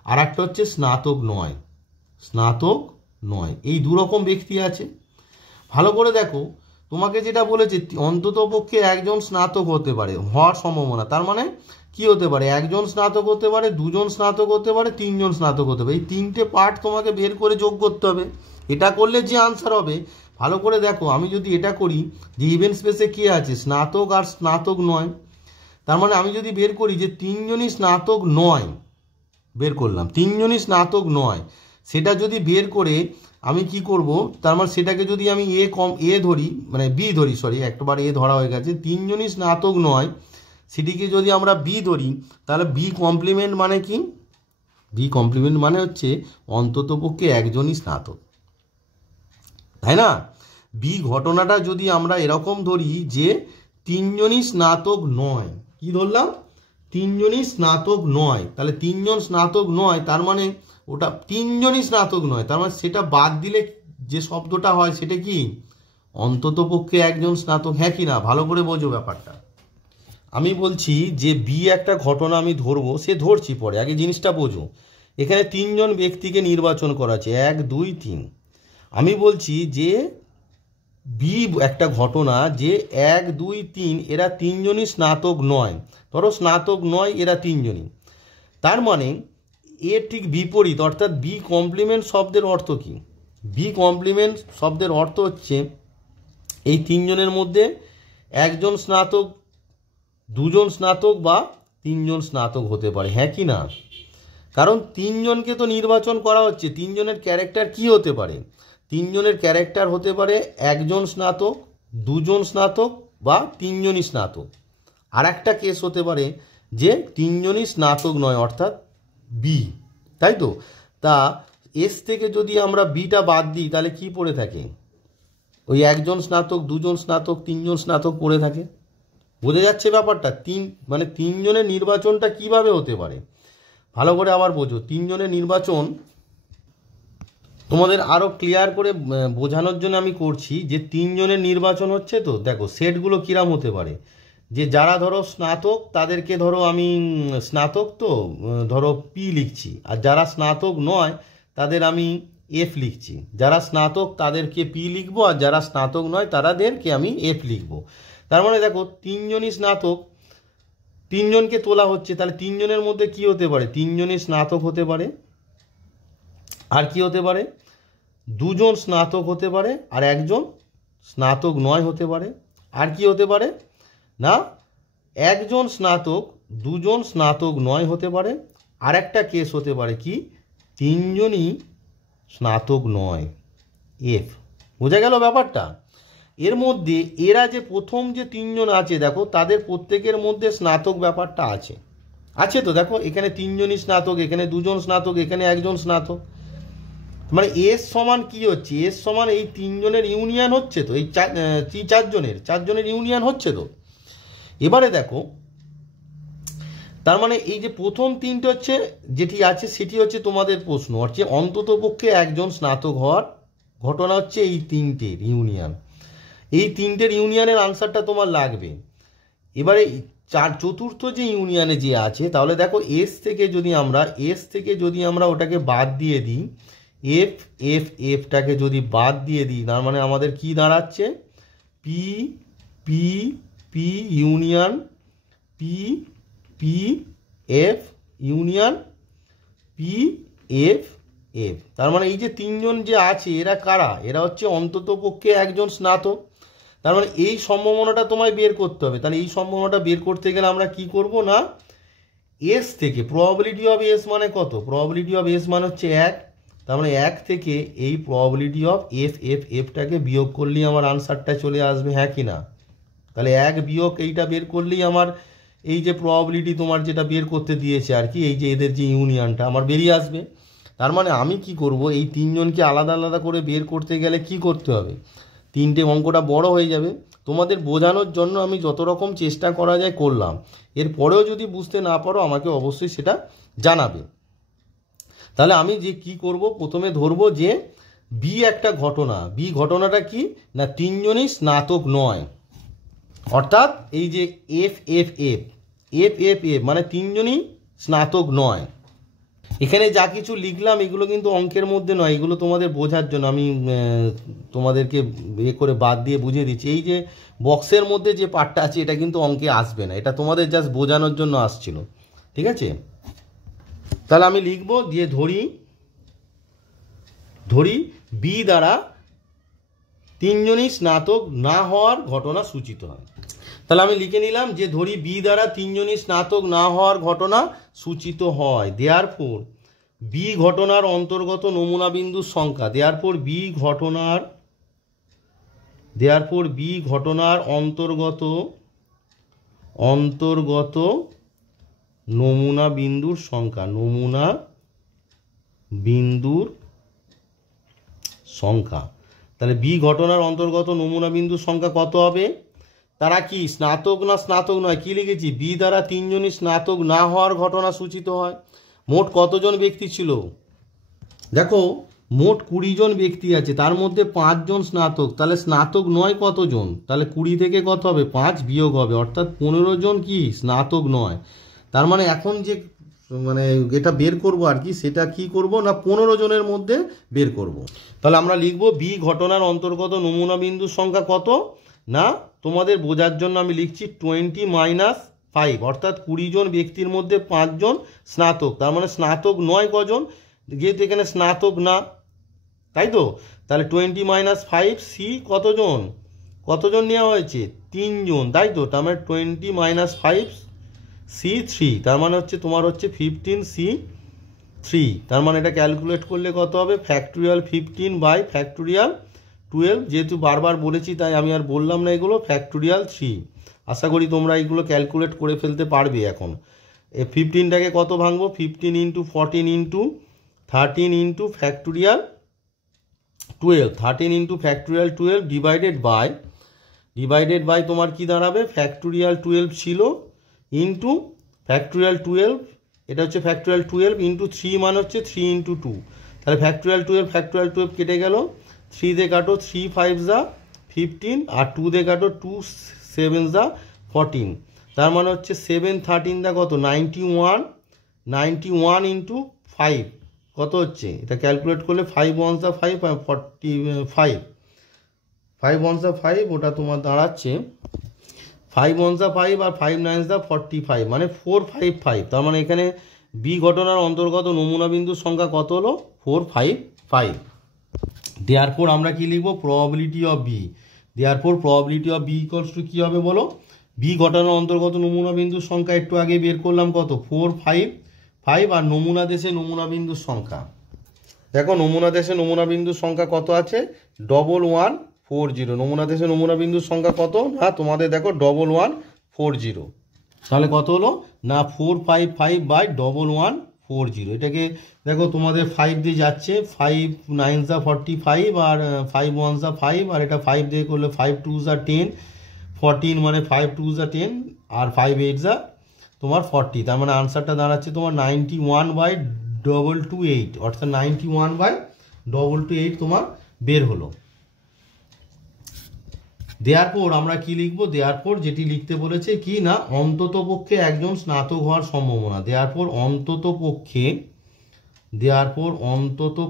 আর একটা হচ্ছে স্নাতক নয়। এই 2 রকম ব্যক্তি আছে। ভালো করে দেখো, তোমাকে যেটা বলেছে অন্তত পক্ষে একজন স্নাতক হতে পারে হওয়ার সম্ভাবনা, তার মানে কি হতে পারে, একজন স্নাতক হতে পারে, দুজন স্নাতক হতে পারে, তিনজন স্নাতক হতে পারে। এই তিনটে পার্ট তোমাকে বের করে যোগ করতে হবে। এটা করলে যে আনসার হবে, ভালো করে দেখো, আমি যদি এটা করি যে ইভেন স্পেসে কে আছে, স্নাতক আর স্নাতক নয়, তার মানে আমি যদি বের করি যে তিনজনই স্নাতক নয়, বের করলাম তিনজনই স্নাতক নয়, সেটা যদি বের করে আমি কি করব, তার মানে সেটাকে যদি আমি এ ধরি, মানে বি ধরি, সরি একবার এ ধরা হয়ে গেছে, তিনজনই স্নাতক নয়, সেটিকে যদি আমরা বি ধরি, তাহলে বি কমপ্লিমেন্ট মানে কি, বি কমপ্লিমেন্ট মানে হচ্ছে অন্ততপক্ষে একজনই স্নাতক, তাই না? বি ঘটনাটা যদি আমরা এরকম ধরি যে তিনজনই স্নাতক নয়, কি ধরলাম, তিনজনই স্নাতক নয়, তাহলে তিনজন স্নাতক নয়, তার মানে ওটা তিনজনই স্নাতক নয়, তার মানে সেটা বাদ দিলে যে শব্দটা হয় সেটা কি, অন্ততপক্ষে একজন স্নাতক, হ্যাঁ কি না? ভালো করে বোঝো ব্যাপারটা। আমি বলছি যে বি একটা ঘটনা আমি ধরবো, সে ধরছি পরে, আগে জিনিসটা বোঝো। এখানে তিনজন ব্যক্তিকে নির্বাচন করা আছে, 1 2 3। আমি বলছি যে বি একটা ঘটনা যে 1 2 3 এরা তিনজনই স্নাতক নয়, ধরো স্নাতক নয় এরা তিনজনই, তার মানে এর ঠিক বিপরীত, অর্থাৎ বি কমপ্লিমেন্ট শব্দের অর্থ কি, বি কমপ্লিমেন্ট শব্দের অর্থ হচ্ছে এই তিনজনের মধ্যে একজন স্নাতক, দুজন স্নাতক বা তিনজন স্নাতক হতে পারে, হ্যাঁ কি না? কারণ তিনজনকে তো নির্বাচন করা হচ্ছে, তিনজনের ক্যারেক্টার কি হতে পারে, তিনজনের ক্যারেক্টার হতে পারে একজন স্নাতক, দুজন স্নাতক বা তিনজনই স্নাতক। আর একটা কেস হতে পারে যে তিনজনই স্নাতক নয়, অর্থাৎ বি, তাই তো? তা এস থেকে যদি আমরা বিটা বাদ দিই তাহলে কি পড়ে থাকে, ওই একজন স্নাতক, দুজন স্নাতক, তিনজন স্নাতক পড়ে থাকে। বোঝা যাচ্ছে ব্যাপারটা? মানে তিনজনের নির্বাচনটা কিভাবে হতে পারে, ভালো করে আবার বোঝো। তিনজনের নির্বাচন তোমাদের আরও ক্লিয়ার করে বোঝানোর জন্য আমি করছি যে তিনজনের নির্বাচন হচ্ছে, তো দেখো সেটগুলো কিরাম হতে পারে, যে যারা ধরো স্নাতক তাদেরকে ধরো আমি স্নাতক তো ধরো পি লিখছি, আর যারা স্নাতক নয় তাদের আমি এফ লিখছি, যারা স্নাতক তাদেরকে পি লিখবো, আর যারা স্নাতক নয় তাদেরকে আমি এফ লিখবো। তার মানে দেখো তিনজনই স্নাতক, তিনজনকে তোলা হচ্ছে, তাহলে তিনজনের মধ্যে কি হতে পারে, তিনজনই স্নাতক হতে পারে, আর কি হতে পারে, দুজন স্নাতক হতে পারে, আর একজন স্নাতক নয় হতে পারে, আর কি হতে পারে না, একজন স্নাতক, দুজন স্নাতক নয় হতে পারে, আর একটা কেস হতে পারে কি, তিনজনই স্নাতক নয়, এফ। বোঝা গেল ব্যাপারটা? এর মধ্যে এরা যে প্রথম যে তিনজন আছে দেখো, তাদের প্রত্যেকের মধ্যে স্নাতক ব্যাপারটা আছে, আছে তো? দেখো এখানে তিনজনই স্নাতক, এখানে দুজন স্নাতক, এখানে একজন স্নাতক, মানে এস সমান কি হচ্ছে, এস সমান এই তিনজনের ইউনিয়ন হচ্ছে তো, এই চারজনের ইউনিয়ন হচ্ছে তো। এবারে দেখো, তার মানে এই যে প্রথম তিনটে হচ্ছে যেটি আছে সেটি হচ্ছে তোমাদের প্রশ্ন, হচ্ছে অন্ততপক্ষে একজন স্নাতক হওয়ার ঘটনা হচ্ছে এই তিনটের ইউনিয়ন, এই তিনটের ইউনিয়নের আনসারটা তোমার লাগবে। এবারে চতুর্থ যে ইউনিয়নে যে আছে, তাহলে দেখো এস থেকে যদি আমরা ওটাকে বাদ দিয়ে দিই, এফটাকে যদি বাদ দিয়ে দিই, তার মানে আমাদের কি দাঁড়াচ্ছে, P P P union P P F union P F F. তার মানে এই যে তিনজন যে আছে এরা কারা, এরা হচ্ছে অন্ততপক্ষে একজন স্নাতক। তার মানে এই সম্ভাবনাটা তোমায় বের করতে হবে। তাহলে এই সম্ভাবনাটা বের করতে গেলে আমরা কি করব না, এস থেকে প্রবাবিলিটি অফ এস মানে কত, প্রবাবিলিটি অফ এস মানে হচ্ছে 1, তার মানে 1 থেকে এই প্রবাবিলিটি অফ এফটাকে বিয়োগ করলেই আমার আনসারটা চলে আসবে, হ্যাঁ কি না? তাহলে 1 বিয়োগ এইটা বের করলেই আমার এই যে প্রবাবিলিটি তোমার যেটা বের করতে দিয়েছে আর কি, এই যে এদের যে ইউনিয়নটা আমার বেরিয়ে আসবে। তার মানে আমি কি করব, এই তিনজনকে আলাদা আলাদা করে বের করতে গেলে কি করতে হবে, তিনটে অঙ্কটা বড় হয়ে যাবে। তোমাদের বোঝানোর জন্য আমি যত রকম চেষ্টা করা যায় করলাম, এরপরেও যদি বুঝতে না পারো আমাকে অবশ্যই সেটা জানাবে। তাহলে আমি যে কি করব, প্রথমে ধরবো যে বি একটা ঘটনা, বি ঘটনাটা কি না, তিনজনই স্নাতক নয়, অর্থাৎ এই যে এফ মানে তিনজনই স্নাতক নয়। এখানে যা কিছু লিখলাম এগুলো কিন্তু অঙ্কের মধ্যে নয়, এগুলো তোমাদের বোঝার জন্য আমি তোমাদেরকে করে বাদ দিয়ে বুঝিয়ে দিচ্ছি। এই যে বক্সের মধ্যে যে পার্টটা আছে এটা কিন্তু অঙ্কে আসবে না, এটা তোমাদের জাস্ট বোঝানোর জন্য আসছিল, ঠিক আছে? তাহলে আমি লিখব দিয়ে ধরি বি দ্বারা তিনজনই স্নাতক না হওয়ার ঘটনা সূচিত হয়। তাহলে আমি লিখে নিলাম যে ধরি বি দ্বারা তিনজনই স্নাতক না হওয়ার ঘটনা সূচিত হয়। দেয়ারফর বি ঘটনার অন্তর্গত নমুনা বিন্দুর সংখ্যা, দেয়ারফর বি ঘটনার অন্তর্গত নমুনা বিন্দুর সংখ্যা। তাহলে বি ঘটনার অন্তর্গত নমুনা বিন্দুর সংখ্যা কত হবে? তারা কি স্নাতক না স্নাতক নয়? কি লিখেছি? বি দ্বারা তিনজনই স্নাতক না হওয়ার ঘটনা সূচিত হয়। মোট কতজন ব্যক্তি ছিল? দেখো মোট 20 জন ব্যক্তি আছে, তার মধ্যে 5 জন স্নাতক, তাহলে স্নাতক নয় কতজন? তাহলে 20 থেকে কত হবে? 5 বিয়োগ হবে, অর্থাৎ 15 জন কি স্নাতক নয়। তার মানে এখন যে এটা বের করব আর কি, সেটা কি করব না 15 জনের মধ্যে বের করব। তাহলে আমরা লিখব বি ঘটনার অন্তর্গত নমুনা বিন্দুর সংখ্যা কত না, তোমাদের বোঝার জন্য আমি লিখছি 20 - 5, অর্থাৎ 20 জন ব্যক্তির মধ্যে 5 জন স্নাতক, তার মানে স্নাতক নয় কজন, যেহেতু এখানে স্নাতক না, তাই তো? তাহলে 20 - 5 সি কতজন নেওয়া হয়েছে? 3 জন, তাই তো? তার মানে 20 - 5 সি 3, তার মানে হচ্ছে তোমার হচ্ছে 15 সি 3। তার মানে এটা ক্যালকুলেট করলে কত হবে? ফ্যাক্টোরিয়াল 15 বাই ফ্যাক্টোরিয়াল 12, যেহেতু বারবার বলেছি তাই আমি আর বললাম না এগুলো, ফ্যাক্টোরিয়াল 3। আশা করি তোমরা এইগুলো ক্যালকুলেট করে ফেলতে পারবে। এখন 15টাকে কত ভাঙবো? 15 × 14 × 13 × ফ্যাক্টোরিয়াল 12, 13 × ফ্যাক্টোরিয়াল 12 ডিভাইডেড বাই তোমার কি দাঁড়াবে? ফ্যাক্টোরিয়াল 12 ছিল ইন্টু ফ্যাক্টোরিয়াল 12, এটা হচ্ছে ফ্যাক্টোরিয়াল 12 ইন্টু 3, মানে হচ্ছে 3 × 2। তাহলে ফ্যাক্টোরিয়াল 12 কেটে গেল, 3 দিয়ে কাটো 3 5 যা 15, আর 2 দিয়ে কাটো 2 7 যা 14, তার মানে হচ্ছে 7 13 দা কত? 91 × 5 কত হচ্ছে? এটা ক্যালকুলেট করলে 5 1 যা 5 45, 5 1 যা 5, ওটা তোমার দাঁড়াচ্ছে 5 1 যা 5 আর 5 9 যা 45, মানে 455। তার মানে এখানে বি ঘটনার অন্তর্গত নমুনা বিন্দুর সংখ্যা কত হলো? 455। দেয়ারফর আমরা কি লিখবো? Probability of B. Therefore probability of B equals to কি হবে বলো? বি ঘটনার অন্তর্গত নমুনা বিন্দুর সংখ্যা একটু আগে বের করলাম কত? 455, আর নমুনা দেশে নমুনা বিন্দুর সংখ্যা, দেখো নমুনা দেশে নমুনা বিন্দুর সংখ্যা কত আছে? 1140। নমুনা দেশে নমুনা বিন্দুর সংখ্যা কত না তোমাদের দেখো 1140। তাহলে কত হলো না 455 বাই 1140। এটাকে দেখো তোমাদের 5 দিয়ে যাচ্ছে, 5 9 যা 45 আর 5 1 যা 5, আর এটা 5 দিয়ে করলে 5 2 যা 10 14, মানে 5 2 যা 10 আর 5 8 যা তোমার 40। তার মানে আনসারটা দাঁড়াচ্ছে তোমার 91/228, অর্থাৎ 91/228 তোমার বের হলো। দেয়ারপর আমরা কি লিখবো? দেয়ারপর যেটি লিখতে বলেছে কি না অন্তত পক্ষে একজন স্নাতক হওয়ার সম্ভাবনা। দেয়ারপর অন্তত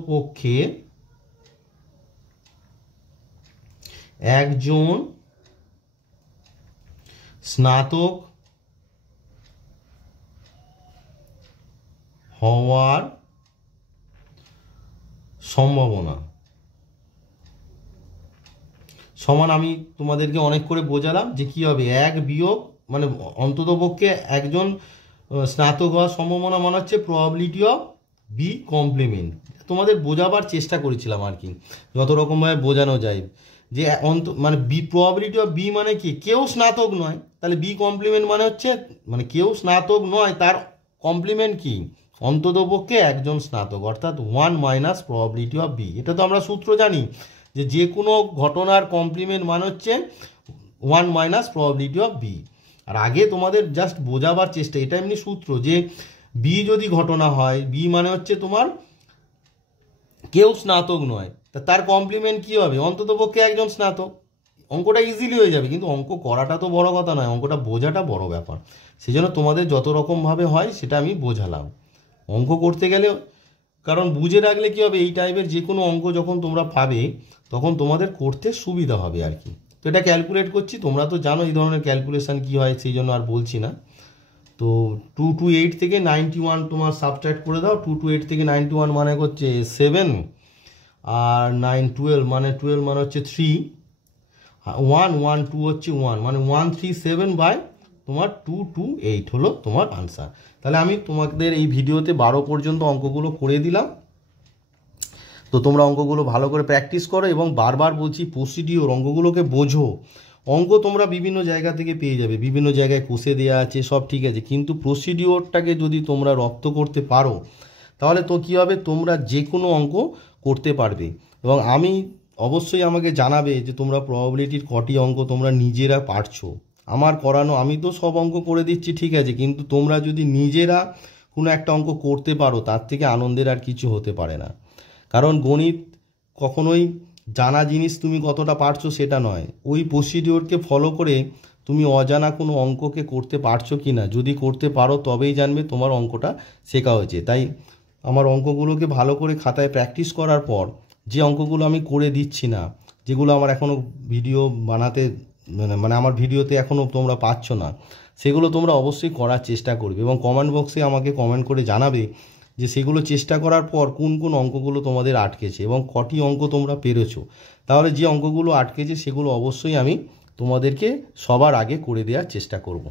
পক্ষে একজন স্নাতক হওয়ার সম্ভাবনা সমান, আমি তোমাদেরকে অনেক করে বোঝালাম যে কি হবে, 1 বিয়োগ মানে অন্তত পক্ষে একজন স্নাতক হওয়ার সম্ভাবনা মানে হচ্ছে প্রবাবিলিটি অফ বি কমপ্লিমেন্ট। তোমাদের বোঝাবার চেষ্টা করেছিলাম আর কি, যত রকমভাবে বোঝানো যায় যে মানে বি প্রবাবিলিটি অফ বি মানে কি, কেউ স্নাতক নয়, তাহলে বি কমপ্লিমেন্ট মানে হচ্ছে মানে কেউ স্নাতক নয় তার কমপ্লিমেন্ট কি, অন্তত পক্ষে একজন স্নাতক, অর্থাৎ 1 মাইনাস প্রবাবিলিটি অফ বি। এটা তো আমরা সূত্র জানি যে কোনো ঘটনার কমপ্লিমেন্ট মানে হচ্ছে 1 মাইনাস প্রবাবিলিটি অফ বি। আর আগে তোমাদের জাস্ট বোঝাবার চেষ্টা, এটা এমনি সূত্র যে বি যদি ঘটনা হয়, বি মানে হচ্ছে তোমার কেউ স্নাতক নয়, তার কমপ্লিমেন্ট কি হবে, অন্তত পক্ষে একজন স্নাতক। অঙ্কটা ইজিলি হয়ে যাবে, কিন্তু অঙ্ক করাটা তো বড় কথা নয়, অঙ্কটা বোঝাটা বড় ব্যাপার। সেই জন্য তোমাদের যত রকমভাবে হয় সেটা আমি বোঝালাম। অঙ্ক করতে গেলে, কারণ বুঝে রাখলে কী হবে, এই টাইপের যে কোনো অঙ্ক যখন তোমরা পাবে তখন তোমাদের করতে সুবিধা হবে আর কি। তো এটা ক্যালকুলেট করছি, তোমরা তো জানো এই ধরনের ক্যালকুলেশান কী হয়, সেই জন্য আর বলছি না। তো 2 to 8 থেকে 91 তোমার সাবট্রাক্ট করে দাও। 2 to 8 থেকে 91 মানে হচ্ছে 7, আর 9 12 মানে 12 মানে হচ্ছে 3, 1 1 2 হচ্ছে 1, মানে 137 বাই তোমার 228 হলো তোমার আনসার। তাহলে আমি তোমাদের এই ভিডিওতে 12 পর্যন্ত অঙ্কগুলো করে দিলাম। তো তোমরা অঙ্কগুলো ভালো করে প্র্যাকটিস করো এবং বারবার বলছি প্রসিডিওর অঙ্কগুলোকে বোঝো। অঙ্ক তোমরা বিভিন্ন জায়গা থেকে পেয়ে যাবে, বিভিন্ন জায়গায় কষে দেওয়া আছে, সব ঠিক আছে, কিন্তু প্রসিডিওরটাকে যদি তোমরা রপ্ত করতে পারো তাহলে তো কী হবে, তোমরা যে কোনো অঙ্ক করতে পারবে। এবং আমি অবশ্যই আমাকে জানাবে যে তোমরা প্রবাবিলিটির কটি অঙ্ক তোমরা নিজেরা পারছো। আমার করানো, আমি তো সব অঙ্ক করে দিচ্ছি ঠিক আছে, কিন্তু তোমরা যদি নিজেরা কোনো একটা অঙ্ক করতে পারো তার থেকে আনন্দের আর কিছু হতে পারে না। কারণ গণিত কখনোই জানা জিনিস তুমি কতটা পারছো সেটা নয়, ওই প্রসিডিওরকে ফলো করে তুমি অজানা কোনো অঙ্ককে করতে পারছো কি না, যদি করতে পারো তবেই জানবে তোমার অঙ্কটা শেখা হয়েছে। তাই আমার অঙ্কগুলোকে ভালো করে খাতায় প্র্যাকটিস করার পর যে অঙ্কগুলো আমি করে দিচ্ছি না, যেগুলো আমার এখনও ভিডিও বানাতে মানে আমার ভিডিওতে এখনও তোমরা পাচ্ছ না, সেগুলো তোমরা অবশ্যই করার চেষ্টা করবে এবং কমেন্ট বক্সে আমাকে কমেন্ট করে জানাবে যে সেগুলো চেষ্টা করার পর কোন কোন অঙ্কগুলো তোমাদের আটকেছে এবং কটি অঙ্ক তোমরা পেরেছো। তাহলে যে অঙ্কগুলো আটকেছে সেগুলো অবশ্যই আমি তোমাদেরকে সবার আগে করে দেওয়ার চেষ্টা করব।